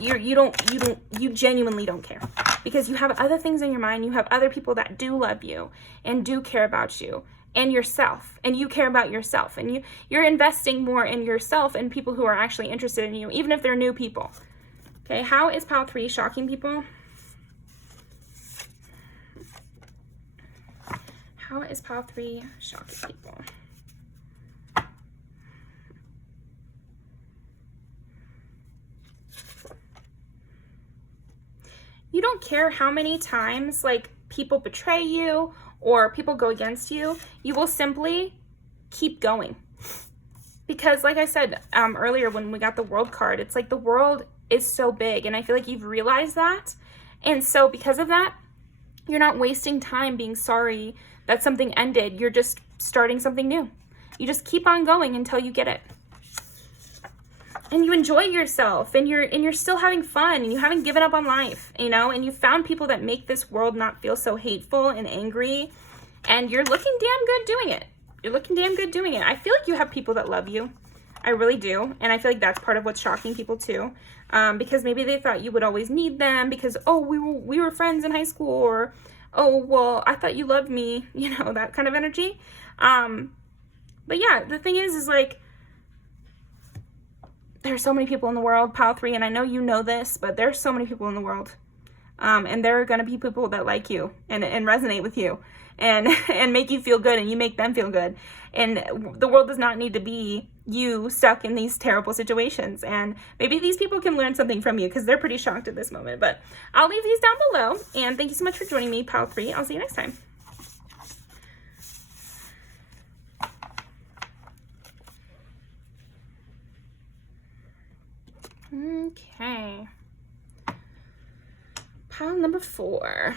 You genuinely don't care because you have other things in your mind. You have other people that do love you and do care about you and yourself, and you care about yourself, and you're investing more in yourself and people who are actually interested in you, even if they're new people. Okay, how is pile 3 shocking people? How is pile 3 shocking people? You don't care how many times like people betray you or people go against you. You will simply keep going. Because like I said earlier when we got the world card, it's like the world is so big, and I feel like you've realized that. And so because of that, you're not wasting time being sorry that something ended. You're just starting something new. You just keep on going until you get it. And you enjoy yourself, and you're still having fun, and you haven't given up on life, you know, and you found people that make this world not feel so hateful and angry, and you're looking damn good doing it. You're looking damn good doing it. I feel like you have people that love you. I really do. And I feel like that's part of what's shocking people too. Because maybe they thought you would always need them because, oh, we were friends in high school, or, oh, well, I thought you loved me, you know, that kind of energy. But yeah, the thing is like, there's so many people in the world, pile 3, and I know you know this, but there's so many people in the world. And there are going to be people that like you and resonate with you and make you feel good, and you make them feel good. And the world does not need to be you stuck in these terrible situations. And maybe these people can learn something from you because they're pretty shocked at this moment. But I'll leave these down below. And thank you so much for joining me, pile 3. I'll see you next time. Okay. Pile number 4.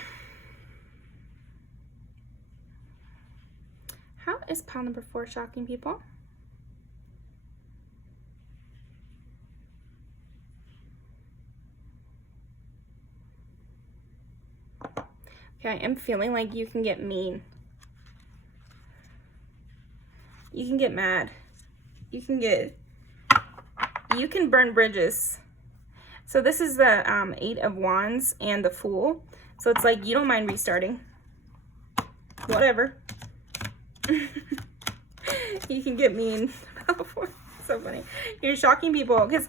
How is pile number 4 shocking people? Okay, I am feeling like you can get mean. You can get mad. You can burn bridges. So this is the 8 of Wands and the Fool. So it's like you don't mind restarting. Whatever. You can get mean. So funny. You're shocking people because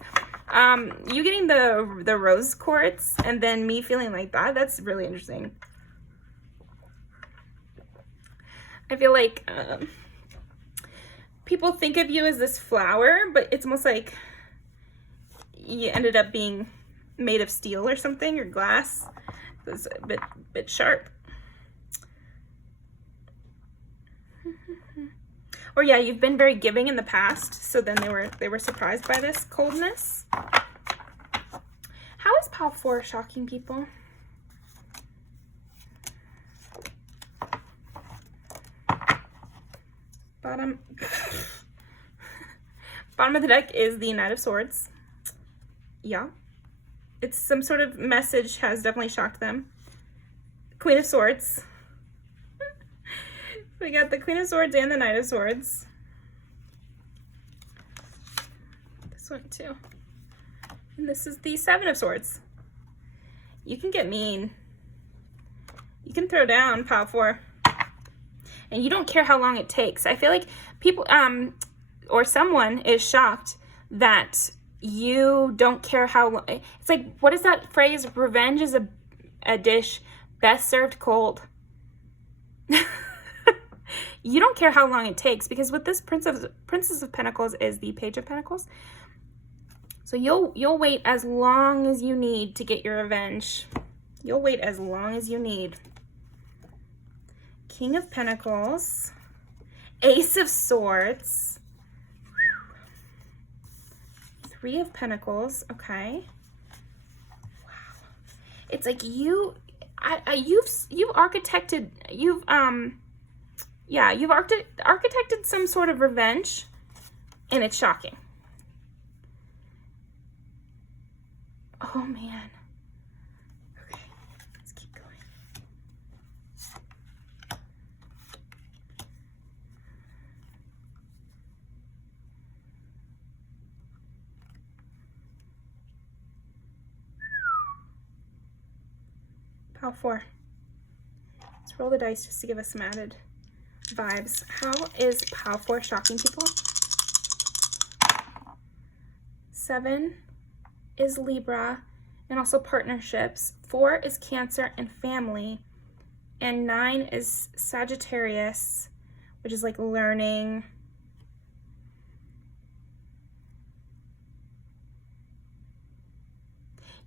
you getting the rose quartz and then me feeling like that's really interesting. I feel like people think of you as this flower, but it's almost like you ended up being made of steel or something, or glass. It's a bit sharp. Or yeah, you've been very giving in the past, so then they were surprised by this coldness. How is Pile 4 shocking people? Bottom of the deck is the Knight of Swords. Yeah. It's some sort of message has definitely shocked them. Queen of Swords. We got the Queen of Swords and the Knight of Swords. This one too. And this is the Seven of Swords. You can get mean. You can throw down, Pile 4. And you don't care how long it takes. I feel like people, or someone is shocked that you don't care how long. It's like, what is that phrase? Revenge is a dish best served cold. You don't care how long it takes, because with this Princess of Pentacles is the Page of Pentacles. So you'll wait as long as you need to get your revenge. You'll wait as long as you need. King of Pentacles, Ace of Swords, Three of Pentacles. Okay. Wow. It's like you've architected some sort of revenge, and it's shocking. Oh man. Okay, let's keep going. Pile 4. Let's roll the dice just to give us some added vibes. How is Pile 4 shocking people? 7 is Libra and also partnerships. 4 is Cancer and family. And 9 is Sagittarius, which is like learning.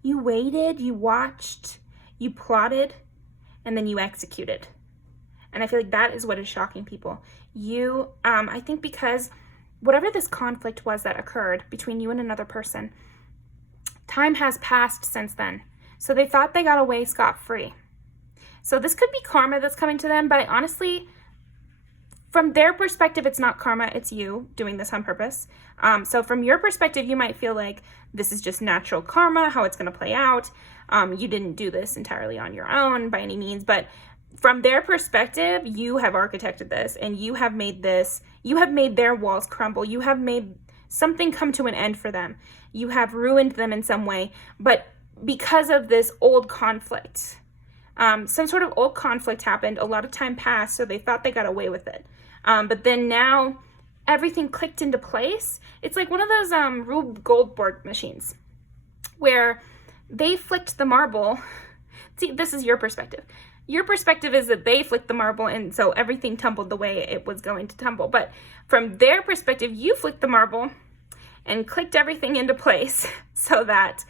You waited, you watched, you plotted, and then you executed. And I feel like that is what is shocking people. You, I think because whatever this conflict was that occurred between you and another person, time has passed since then. So they thought they got away scot-free. So this could be karma that's coming to them, but honestly, from their perspective, it's not karma, it's you doing this on purpose. So from your perspective, you might feel like this is just natural karma, how it's going to play out. You didn't do this entirely on your own by any means, but from their perspective, you have architected this, and you have made their walls crumble. You have made something come to an end for them. You have ruined them in some way, but because of this old conflict, some sort of old conflict happened, a lot of time passed, so they thought they got away with it. But then now everything clicked into place. It's like one of those Rube Goldberg machines where they flicked the marble. See, this is your perspective. Your perspective is that they flicked the marble, and so everything tumbled the way it was going to tumble. But from their perspective, you flicked the marble and clicked everything into place so that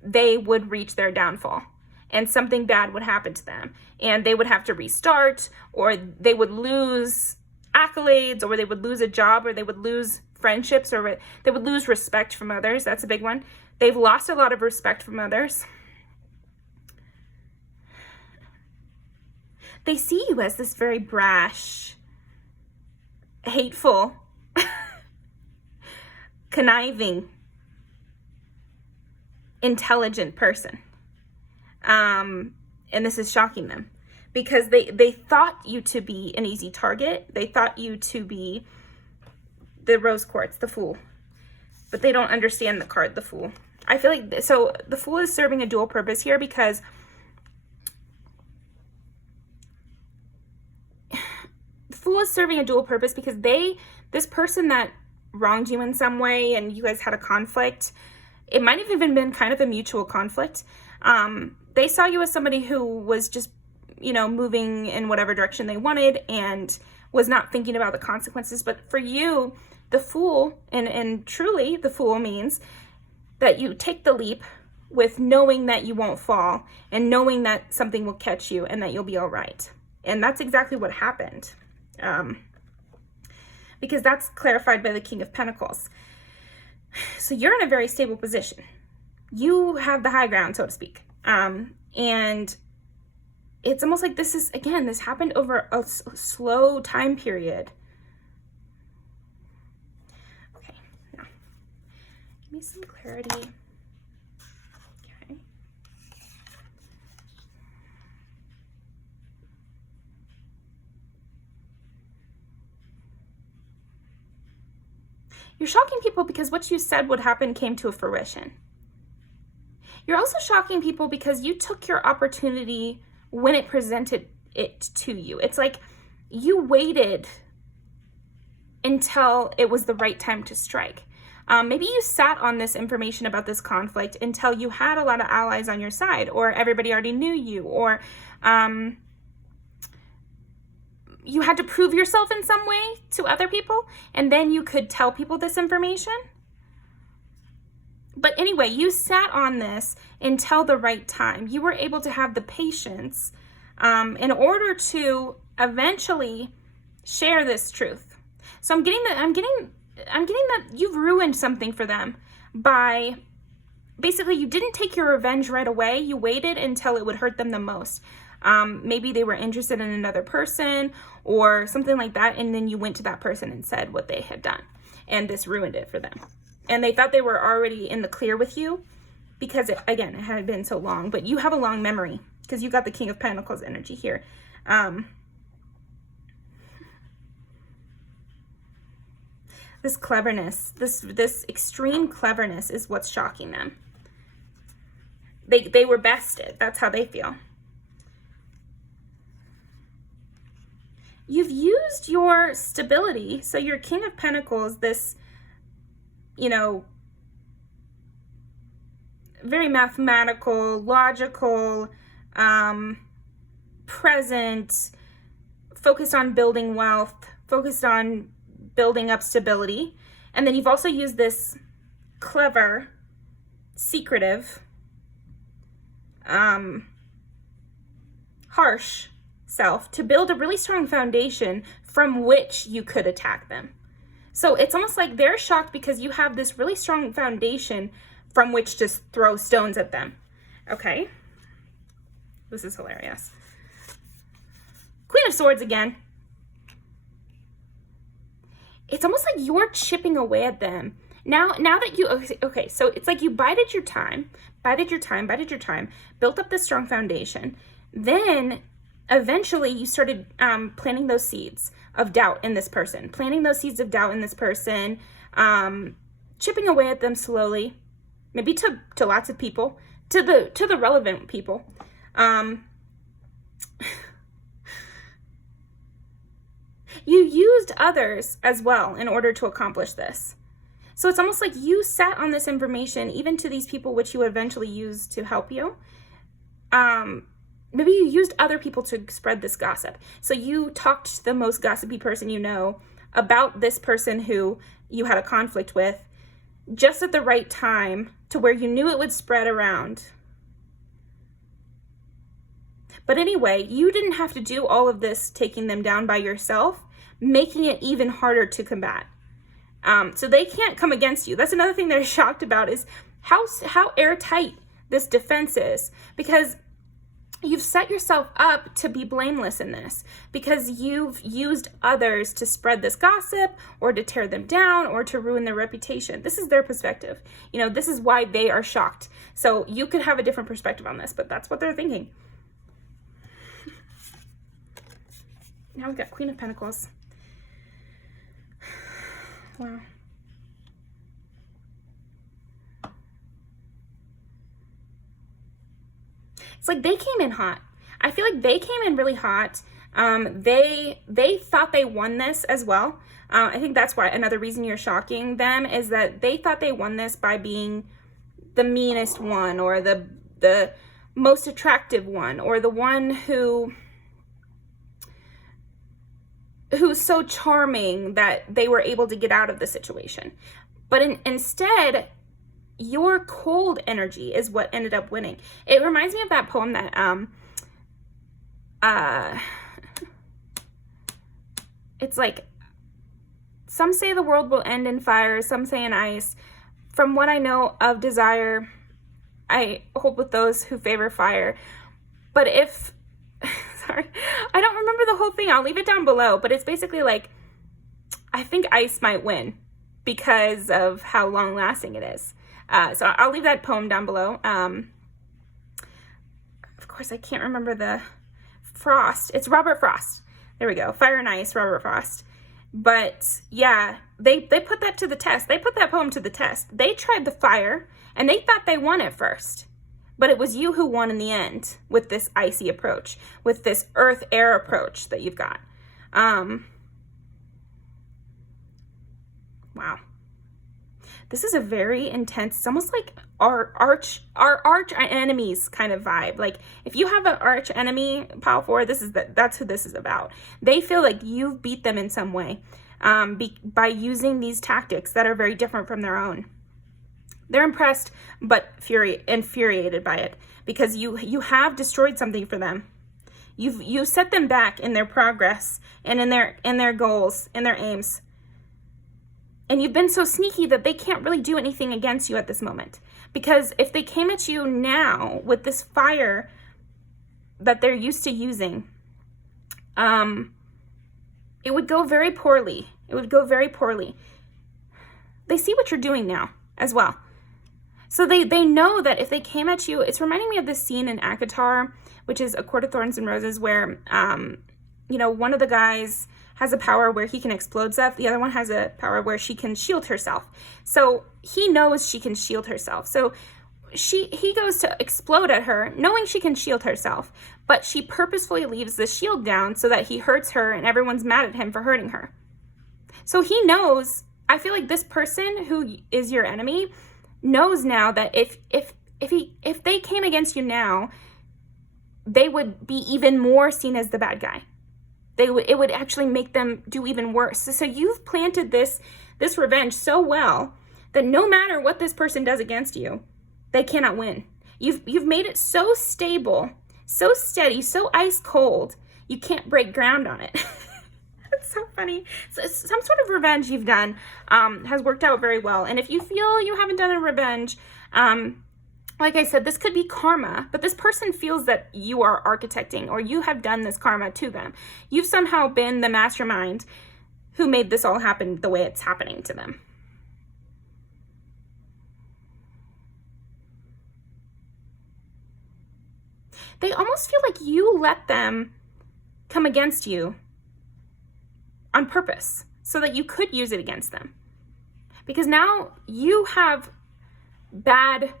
they would reach their downfall and something bad would happen to them. And they would have to restart, or they would lose accolades, or they would lose a job, or they would lose friendships, or they would lose respect from others. That's a big one. They've lost a lot of respect from others. They see you as this very brash, hateful, conniving, intelligent person. And this is shocking them because they thought you to be an easy target. They thought you to be the rose quartz, the Fool. But they don't understand the card, the Fool. I feel like, so the Fool is serving a dual purpose here because Fool is serving a dual purpose because this person that wronged you in some way and you guys had a conflict, it might have even been kind of a mutual conflict. They saw you as somebody who was just, moving in whatever direction they wanted and was not thinking about the consequences. But for you, the Fool, and truly the Fool means that you take the leap with knowing that you won't fall and knowing that something will catch you and that you'll be all right. And that's exactly what happened. because that's clarified by the King of Pentacles. So you're in a very stable position. You have the high ground, so to speak. And it's almost like this happened over a slow time period. Okay, now, give me some clarity. Okay. You're shocking people because what you said would happen came to a fruition. You're also shocking people because you took your opportunity when it presented it to you. It's like you waited until it was the right time to strike. Maybe you sat on this information about this conflict until you had a lot of allies on your side, or everybody already knew you, or you had to prove yourself in some way to other people, and then you could tell people this information. But anyway, you sat on this until the right time. You were able to have the patience in order to eventually share this truth. So I'm getting that you've ruined something for them by basically you didn't take your revenge right away. You waited until it would hurt them the most. Maybe they were interested in another person or something like that, and then you went to that person and said what they had done, and this ruined it for them. And they thought they were already in the clear with you because, it had been so long. But you have a long memory because you got the King of Pentacles energy here. This cleverness, this extreme cleverness is what's shocking them. They were bested. That's how they feel. You've used your stability. So your King of Pentacles, this, very mathematical, logical, present, focused on building wealth, focused on building up stability. And then you've also used this clever, secretive, harsh self to build a really strong foundation from which you could attack them. So it's almost like they're shocked because you have this really strong foundation from which to throw stones at them. Okay. This is hilarious. Queen of Swords again. It's almost like you're chipping away at them. Now that you, okay, so it's like you bided your time, built up this strong foundation. Then eventually you started planting those seeds of doubt in this person, chipping away at them slowly, maybe to lots of people, to the relevant people. You used others as well in order to accomplish this. So it's almost like you sat on this information, even to these people which you eventually used to help you. Maybe you used other people to spread this gossip. So you talked to the most gossipy person you know about this person who you had a conflict with just at the right time to where you knew it would spread around. But anyway, you didn't have to do all of this taking them down by yourself, making it even harder to combat. So they can't come against you. That's another thing they're shocked about is how airtight this defense is, because you've set yourself up to be blameless in this because you've used others to spread this gossip or to tear them down or to ruin their reputation. This is their perspective. This is why they are shocked. So you could have a different perspective on this, but that's what they're thinking. Now we've got Queen of Pentacles. Wow. It's like they came in hot. I feel like they came in really hot. They thought they won this as well. I think that's why another reason you're shocking them is that they thought they won this by being the meanest one or the most attractive one or the one who's so charming that they were able to get out of the situation. But instead, your cold energy is what ended up winning. It reminds me of that poem that it's some say the world will end in fire, some say in ice. From what I know of desire, I hold with those who favor fire. But if, sorry, I don't remember the whole thing. I'll leave it down below. But it's basically like, I think ice might win because of how long lasting it is. So I'll leave that poem down below. Of course, I can't remember the Frost. It's Robert Frost. There we go. Fire and Ice, Robert Frost. But yeah, they put that to the test. They put that poem to the test. They tried the fire and they thought they won at first. But it was you who won in the end with this icy approach, with this earth air approach that you've got. Wow. This is a very intense, it's almost like our arch enemies kind of vibe. Like if you have an arch enemy, pile 4, that's who this is about. They feel like you've beat them in some way by using these tactics that are very different from their own. They're impressed but infuriated by it because you have destroyed something for them. You set them back in their progress and in their goals, in their aims. And you've been so sneaky that they can't really do anything against you at this moment. Because if they came at you now with this fire that they're used to using, it would go very poorly. It would go very poorly. They see what you're doing now as well. So they know that if they came at you, it's reminding me of this scene in ACOTAR, which is A Court of Thorns and Roses, where, one of the guys has a power where he can explode stuff. The other one has a power where she can shield herself. So he knows she can shield herself. So he goes to explode at her, knowing she can shield herself, but she purposefully leaves the shield down so that he hurts her and everyone's mad at him for hurting her. So he knows, I feel like this person who is your enemy knows now that if they came against you now, they would be even more seen as the bad guy. It would actually make them do even worse. So you've planted this revenge so well that no matter what this person does against you, they cannot win. You've made it so stable, so steady, so ice cold, you can't break ground on it. That's so funny. So some sort of revenge you've done has worked out very well. And if you feel you haven't done a revenge, like I said, this could be karma, but this person feels that you are architecting or you have done this karma to them. You've somehow been the mastermind who made this all happen the way it's happening to them. They almost feel like you let them come against you on purpose so that you could use it against them. Because now you have bad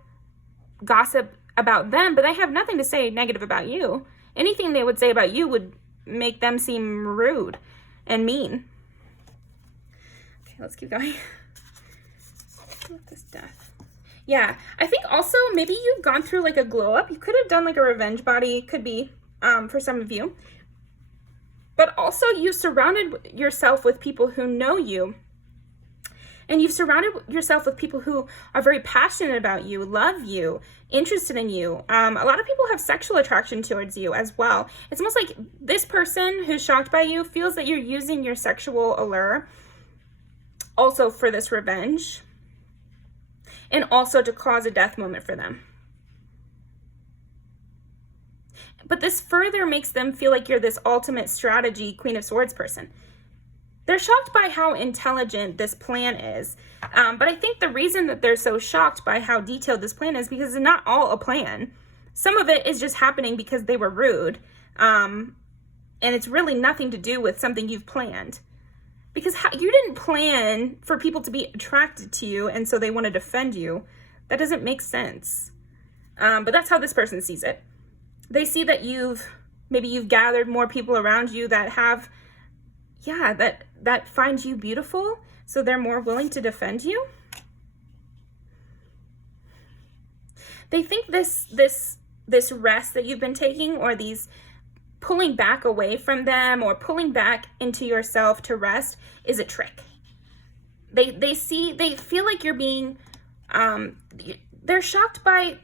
gossip about them, but they have nothing to say negative about you. Anything they would say about you would make them seem rude and mean. Okay, let's keep going. What this death? Yeah, I think also maybe you've gone through like a glow up. You could have done like a revenge body, could be for some of you. But also you surrounded yourself with people who know you. And you've surrounded yourself with people who are very passionate about you, love you, interested in you. A lot of people have sexual attraction towards you as well. It's almost like this person who's shocked by you feels that you're using your sexual allure also for this revenge and also to cause a death moment for them. But this further makes them feel like you're this ultimate strategy Queen of Swords person. They're shocked by how intelligent this plan is. But I think the reason that they're so shocked by how detailed this plan is because it's not all a plan. Some of it is just happening because they were rude. And it's really nothing to do with something you've planned. Because you didn't plan for people to be attracted to you and so they want to defend you. That doesn't make sense. But that's how this person sees it. They see that you've gathered more people around you that have, that find you beautiful, so they're more willing to defend you. They think this rest that you've been taking, or these pulling back away from them or pulling back into yourself to rest, is a trick. They feel like you're being, they're shocked by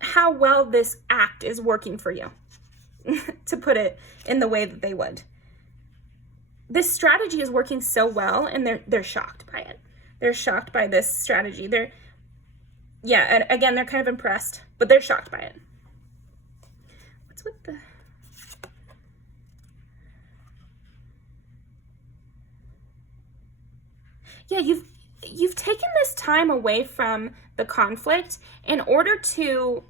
how well this act is working for you, to put it in the way that they would. this strategy is working so well, and they're shocked by it. They're shocked by this strategy. And again, they're kind of impressed, but they're shocked by it. What's with the... Yeah, you've taken this time away from the conflict in order to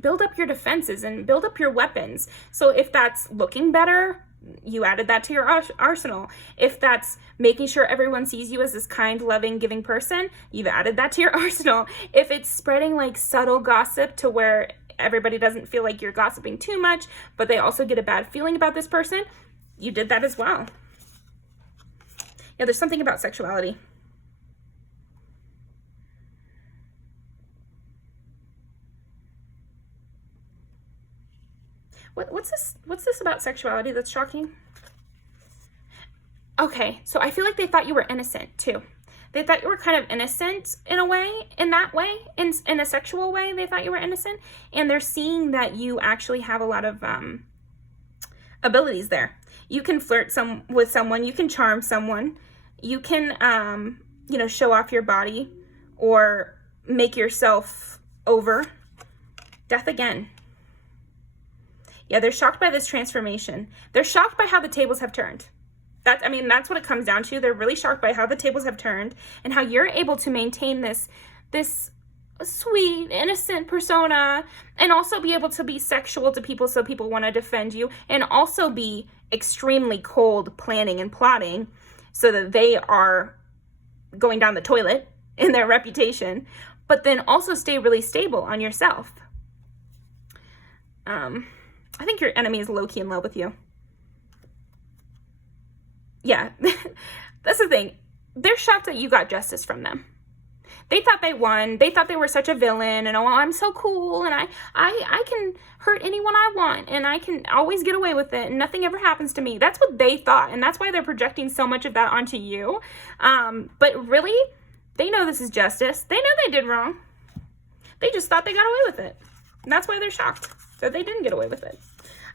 build up your defenses and build up your weapons. So if that's looking better, you added that to your arsenal. If that's making sure everyone sees you as this kind, loving, giving person, you've added that to your arsenal. If it's spreading like subtle gossip to where everybody doesn't feel like you're gossiping too much, but they also get a bad feeling about this person, you did that as well. Yeah, there's something about sexuality. What's this about sexuality that's shocking? Okay, so I feel like they thought you were innocent too. They thought you were kind of innocent in a way, in a sexual way. They thought you were innocent, and they're seeing that you actually have a lot of abilities there. You can flirt with someone, you can charm someone, you can show off your body or make yourself over. Death again. Yeah, they're shocked by this transformation. They're shocked by how the tables have turned. That's what it comes down to. They're really shocked by how the tables have turned and how you're able to maintain this sweet, innocent persona and also be able to be sexual to people so people want to defend you, and also be extremely cold planning and plotting so that they are going down the toilet in their reputation, but then also stay really stable on yourself. I think your enemy is low-key in love with you. Yeah, that's the thing. They're shocked that you got justice from them. They thought they won. They thought they were such a villain, and oh, I'm so cool, and I can hurt anyone I want, and I can always get away with it, and nothing ever happens to me. That's what they thought, and that's why they're projecting so much of that onto you. But really, they know this is justice. They know they did wrong. They just thought they got away with it. And that's why they're shocked that they didn't get away with it.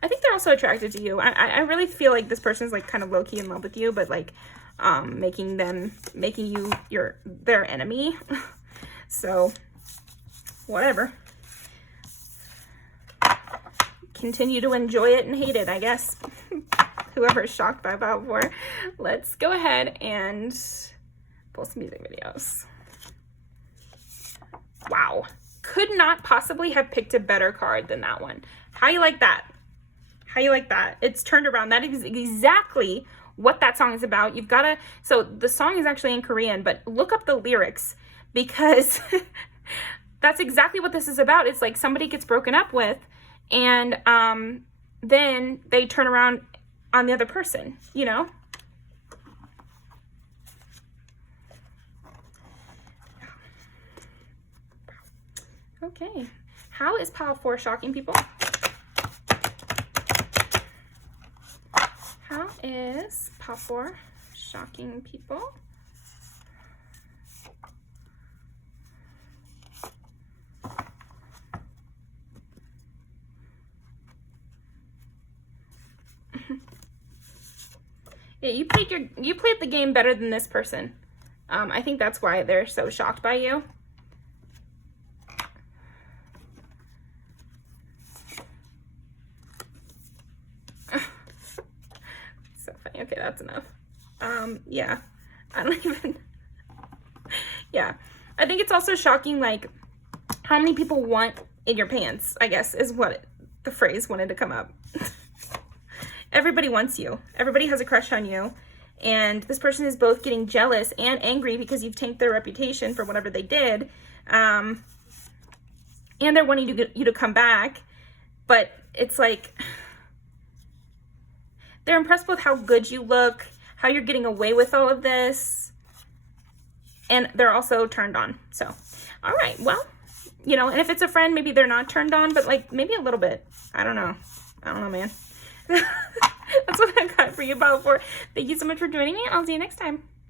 I think they're also attracted to you. I really feel like this person's like kind of low-key in love with you, but like making you their enemy. So whatever. Continue to enjoy it and hate it, I guess. Whoever's shocked by Power 4. Let's go ahead and pull some music videos. Wow. Could not possibly have picked a better card than that one. How you like that? How you like that? It's turned around. That is exactly what that song is about. You've got to, so the song is actually in Korean, but look up the lyrics, because that's exactly what this is about. It's like somebody gets broken up with, and then they turn around on the other person, you know? Okay. How is Pile 4 shocking people? How is Pile 4 shocking people? Yeah, you played the game better than this person. I think that's why they're so shocked by you. So funny. Okay, that's enough. Yeah, I don't even. Yeah, I think it's also shocking, like, how many people want in your pants, I guess, is what the phrase wanted to come up. Everybody wants you. Everybody has a crush on you. And this person is both getting jealous and angry because you've tanked their reputation for whatever they did. And they're wanting you to come back. But it's like, they're impressed with how good you look, how you're getting away with all of this. And they're also turned on. So, all right, well, you know, and if it's a friend, maybe they're not turned on, but like maybe a little bit. I don't know, man. That's what I got for you, Power 4. Thank you so much for joining me. I'll see you next time.